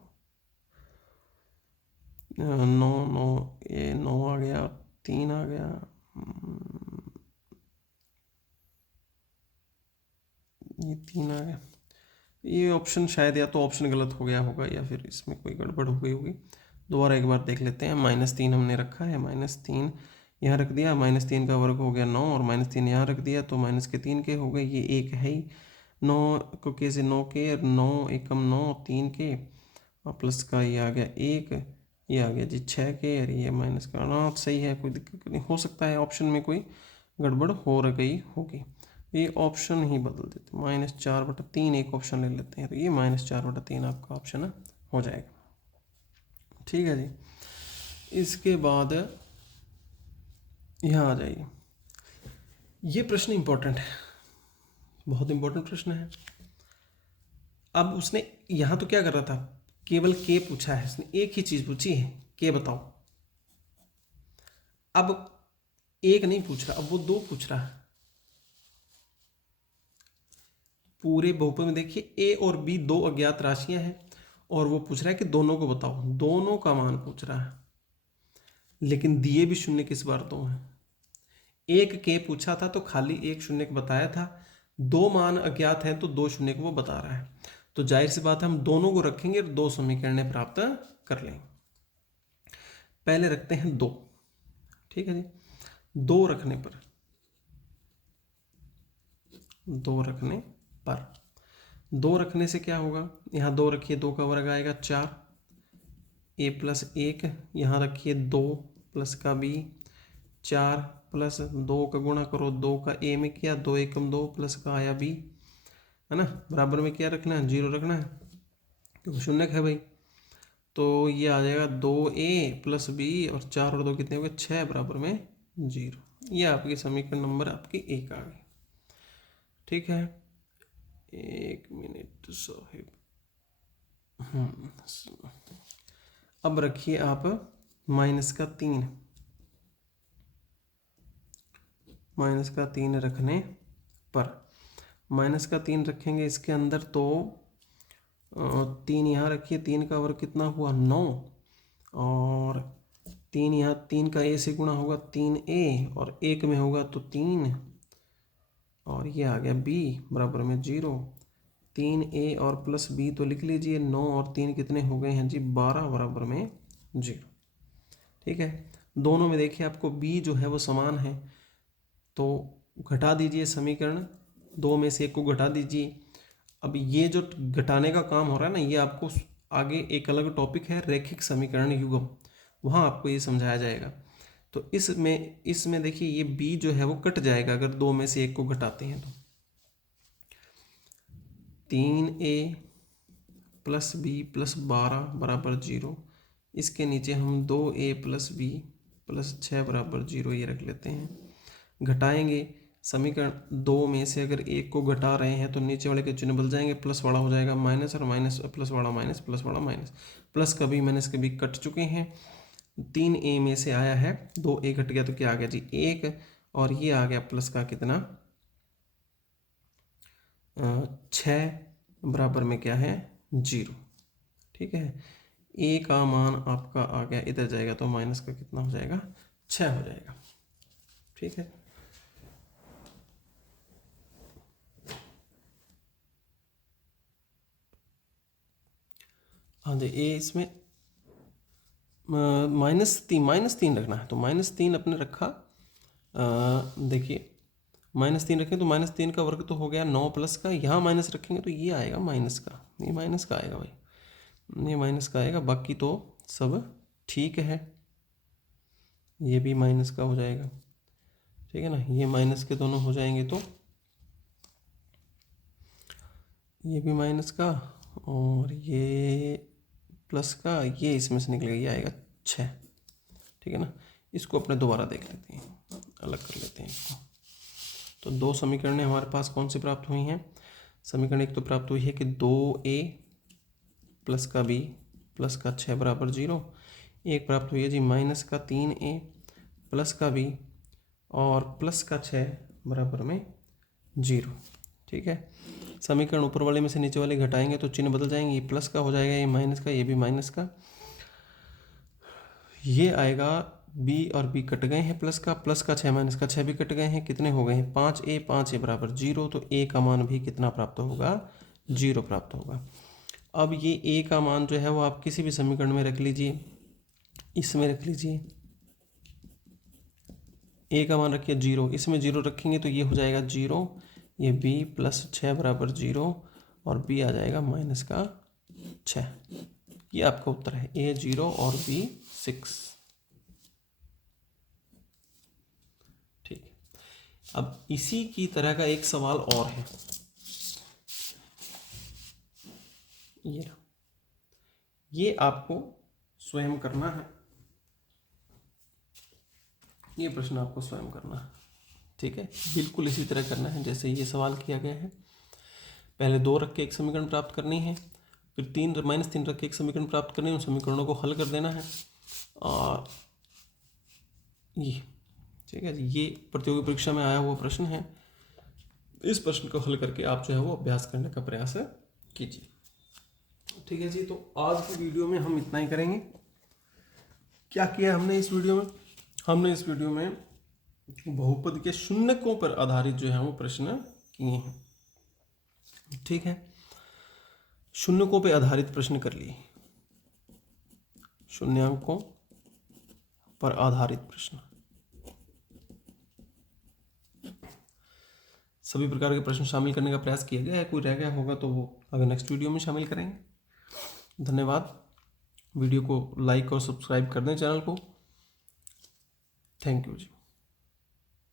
9 9 ये 9 आ गया, 3 आ गया, ये 3 आ गया। ये ऑप्शन शायद या तो ऑप्शन गलत हो गया होगा या फिर इसमें कोई गड़बड़ हो गई होगी। दोबारा एक बार देख लेते हैं। -3 हमने रखा है, -3 यहाँ रख दिया, -3 का वर्ग हो गया 9, और -3 यहाँ रख दिया, तो -3 के हो गए, ये 1 है ही। 9 को के से 9 के, 9 एकम 9, 3 के, और प्लस का ये आ गया 1, ये आ गया जी 6 के, और ये माइनस का, हाँ सही है, कोई दिक्कत नहीं। हो सकता है ऑप्शन में कोई गड़बड़ हो गई होगी, ये ऑप्शन ही बदल देते, -4/3 एक ऑप्शन ले लेते हैं, तो ये -4/3 आपका ऑप्शन हो जाएगा। ठीक है जी। इसके बाद यहाँ आ जाइए, ये प्रश्न इंपॉर्टेंट है, बहुत इंपॉर्टेंट प्रश्न है। अब उसने यहाँ तो क्या कर रहा था, केवल के पूछा है, उसने एक ही चीज पूछी है, के बताओ। अब एक नहीं पूछ रहा, अब वो 2 पूछ रहा है। पूरे बहुपद में देखिए ए और बी 2 अज्ञात राशियां हैं, और वो पूछ रहा है कि दोनों को बताओ, दोनों का मान पूछ रहा है, लेकिन दिए भी शून्य किस बार 2 हैं। एक के पूछा था तो खाली एक शून्य को बताया था, 2 मान अज्ञात हैं तो 2 शून्य को वो बता रहा है, तो जाहिर सी बात है हम दोनों को रखेंगे और 2 समीकरण प्राप्त कर लेंगे। पहले रखते हैं 2, ठीक है जी। 2 रखने पर 2 रखने से क्या होगा, यहाँ 2 रखिए, 2 का वर्ग आएगा 4, a + 1, यहाँ रखिए 2 प्लस का b, 4 प्लस 2 का गुणा करो, 2 का a में किया, 2 एकम 2 प्लस का आया b, है ना। बराबर में क्या रखना है, 0 रखना है, क्योंकि शून्य है भाई। तो ये आ जाएगा 2a + b, और 4 और 2 कितने हो गए, 6, बराबर में 0। ये आपकी समीकरण नंबर आपकी 1 आ गई। ठीक है, 1 मिनट साहिब। अब रखिए आप -3, -3 रखने पर, -3 रखेंगे इसके अंदर, तो 3 यहाँ रखिए, 3 का वर्ग कितना हुआ 9, और 3 यहाँ, 3 का a से गुणा होगा 3a, और 1 में होगा तो 3, और ये आ गया b बराबर में 0। 3a और प्लस b तो लिख लीजिए, 9 और 3 कितने हो गए हैं जी 12, बराबर में 0। ठीक है, दोनों में देखिए आपको b जो है वो समान है, तो घटा दीजिए समीकरण, 2 में से 1 को घटा दीजिए। अब ये जो घटाने का काम हो रहा है ना, ये आपको आगे एक अलग टॉपिक है, रैखिक समीकरण युग्म, वहाँ आपको ये समझाया जाएगा। तो इसमें देखिए ये b जो है वो कट जाएगा अगर 2 में से 1 को घटाते हैं, तो 3a + b + 12 बराबर 0। इसके नीचे हम 2a + b + 6 बराबर 0 ये रख लेते हैं। घटाएंगे समीकरण, 2 में से अगर 1 को घटा रहे हैं तो नीचे वाले के चिन्ह बदल जाएंगे, प्लस वाला हो जाएगा माइनस, और माइनस प्लस वाला माइनस, प्लस वाला माइनस, प्लस का भी माइनस के भी कट चुके हैं। 3a में से आया है, 2a घट गया तो क्या आ गया जी 1, और ये आ गया प्लस का कितना 6, बराबर में क्या है 0। ठीक है, a का मान आपका आ गया, इधर जाएगा तो माइनस का कितना हो जाएगा 6 हो जाएगा। ठीक है, हाँ जी, ये इसमें -3 रखना है, तो -3 अपने रखा। देखिए -3 रखें तो -3 का वर्ग तो हो गया 9 प्लस का, यहाँ माइनस रखेंगे तो ये आएगा माइनस का, ये माइनस का आएगा भाई, ये माइनस का आएगा, बाकी तो सब ठीक है। ये भी माइनस का हो जाएगा, ठीक है ना, ये माइनस के दोनों हो जाएंगे, तो ये भी माइनस का और ये प्लस का, ये इसमें से निकलेगा, ये आएगा 6। ठीक है ना। इसको अपने दोबारा देख लेते हैं, अलग कर लेते हैं इसको। तो दो समीकरणें हमारे पास कौन सी प्राप्त हुई हैं? समीकरण एक तो प्राप्त हुई है कि 2a प्लस का b प्लस का 6 बराबर 0। एक प्राप्त हुई है जी माइनस का 3a प्लस का b और प्लस का 6 बराबर में 0। ठीक है। समीकरण ऊपर वाले में से नीचे वाले घटाएंगे तो चिन्ह बदल जाएंगे, ये प्लस का हो जाएगा, ये माइनस का, ये भी माइनस का, ये आएगा b और b कट गए हैं, प्लस का 6 माइनस का 6 भी कट गए हैं, कितने हो गए हैं 5a बराबर 0। तो a का मान भी कितना प्राप्त होगा? 0 प्राप्त होगा। अब ये a का मान जो है वो आप किसी भी समीकरण में रख लीजिए, इसमें रख लीजिए, a का मान रखिए 0, इसमें 0 रखेंगे तो ये हो जाएगा 0, ये b प्लस 6 बराबर 0 और b आ जाएगा माइनस का 6। ये आपका उत्तर है, a 0 और b 6। ठीक है। अब इसी की तरह का एक सवाल और है, ये आपको स्वयं करना है, ये प्रश्न आपको स्वयं करना है। ठीक है, बिल्कुल इसी तरह करना है जैसे ये सवाल किया गया है। पहले 2 रख के एक समीकरण प्राप्त करनी है, फिर 3 रख के एक समीकरण प्राप्त करनी है, उन समीकरणों को हल कर देना है। और ये ठीक है जी, ये प्रतियोगी परीक्षा में आया हुआ प्रश्न है। इस प्रश्न को हल करके आप जो है वो अभ्यास करने का प्रयास कीजिए। ठीक है जी, तो आज की वीडियो में हम इतना ही करेंगे। क्या किया हमने इस वीडियो में? हमने इस वीडियो में बहुपद के शून्यकों पर आधारित जो है वो प्रश्न किए हैं। ठीक है, शून्यकों पर आधारित प्रश्न कर लिए, शून्यांकों पर आधारित प्रश्न, सभी प्रकार के प्रश्न शामिल करने का प्रयास किया गया है। कोई रह गया होगा तो वो अगर नेक्स्ट वीडियो में शामिल करेंगे। धन्यवाद। वीडियो को लाइक और सब्सक्राइब कर दें चैनल को। Thank you ji.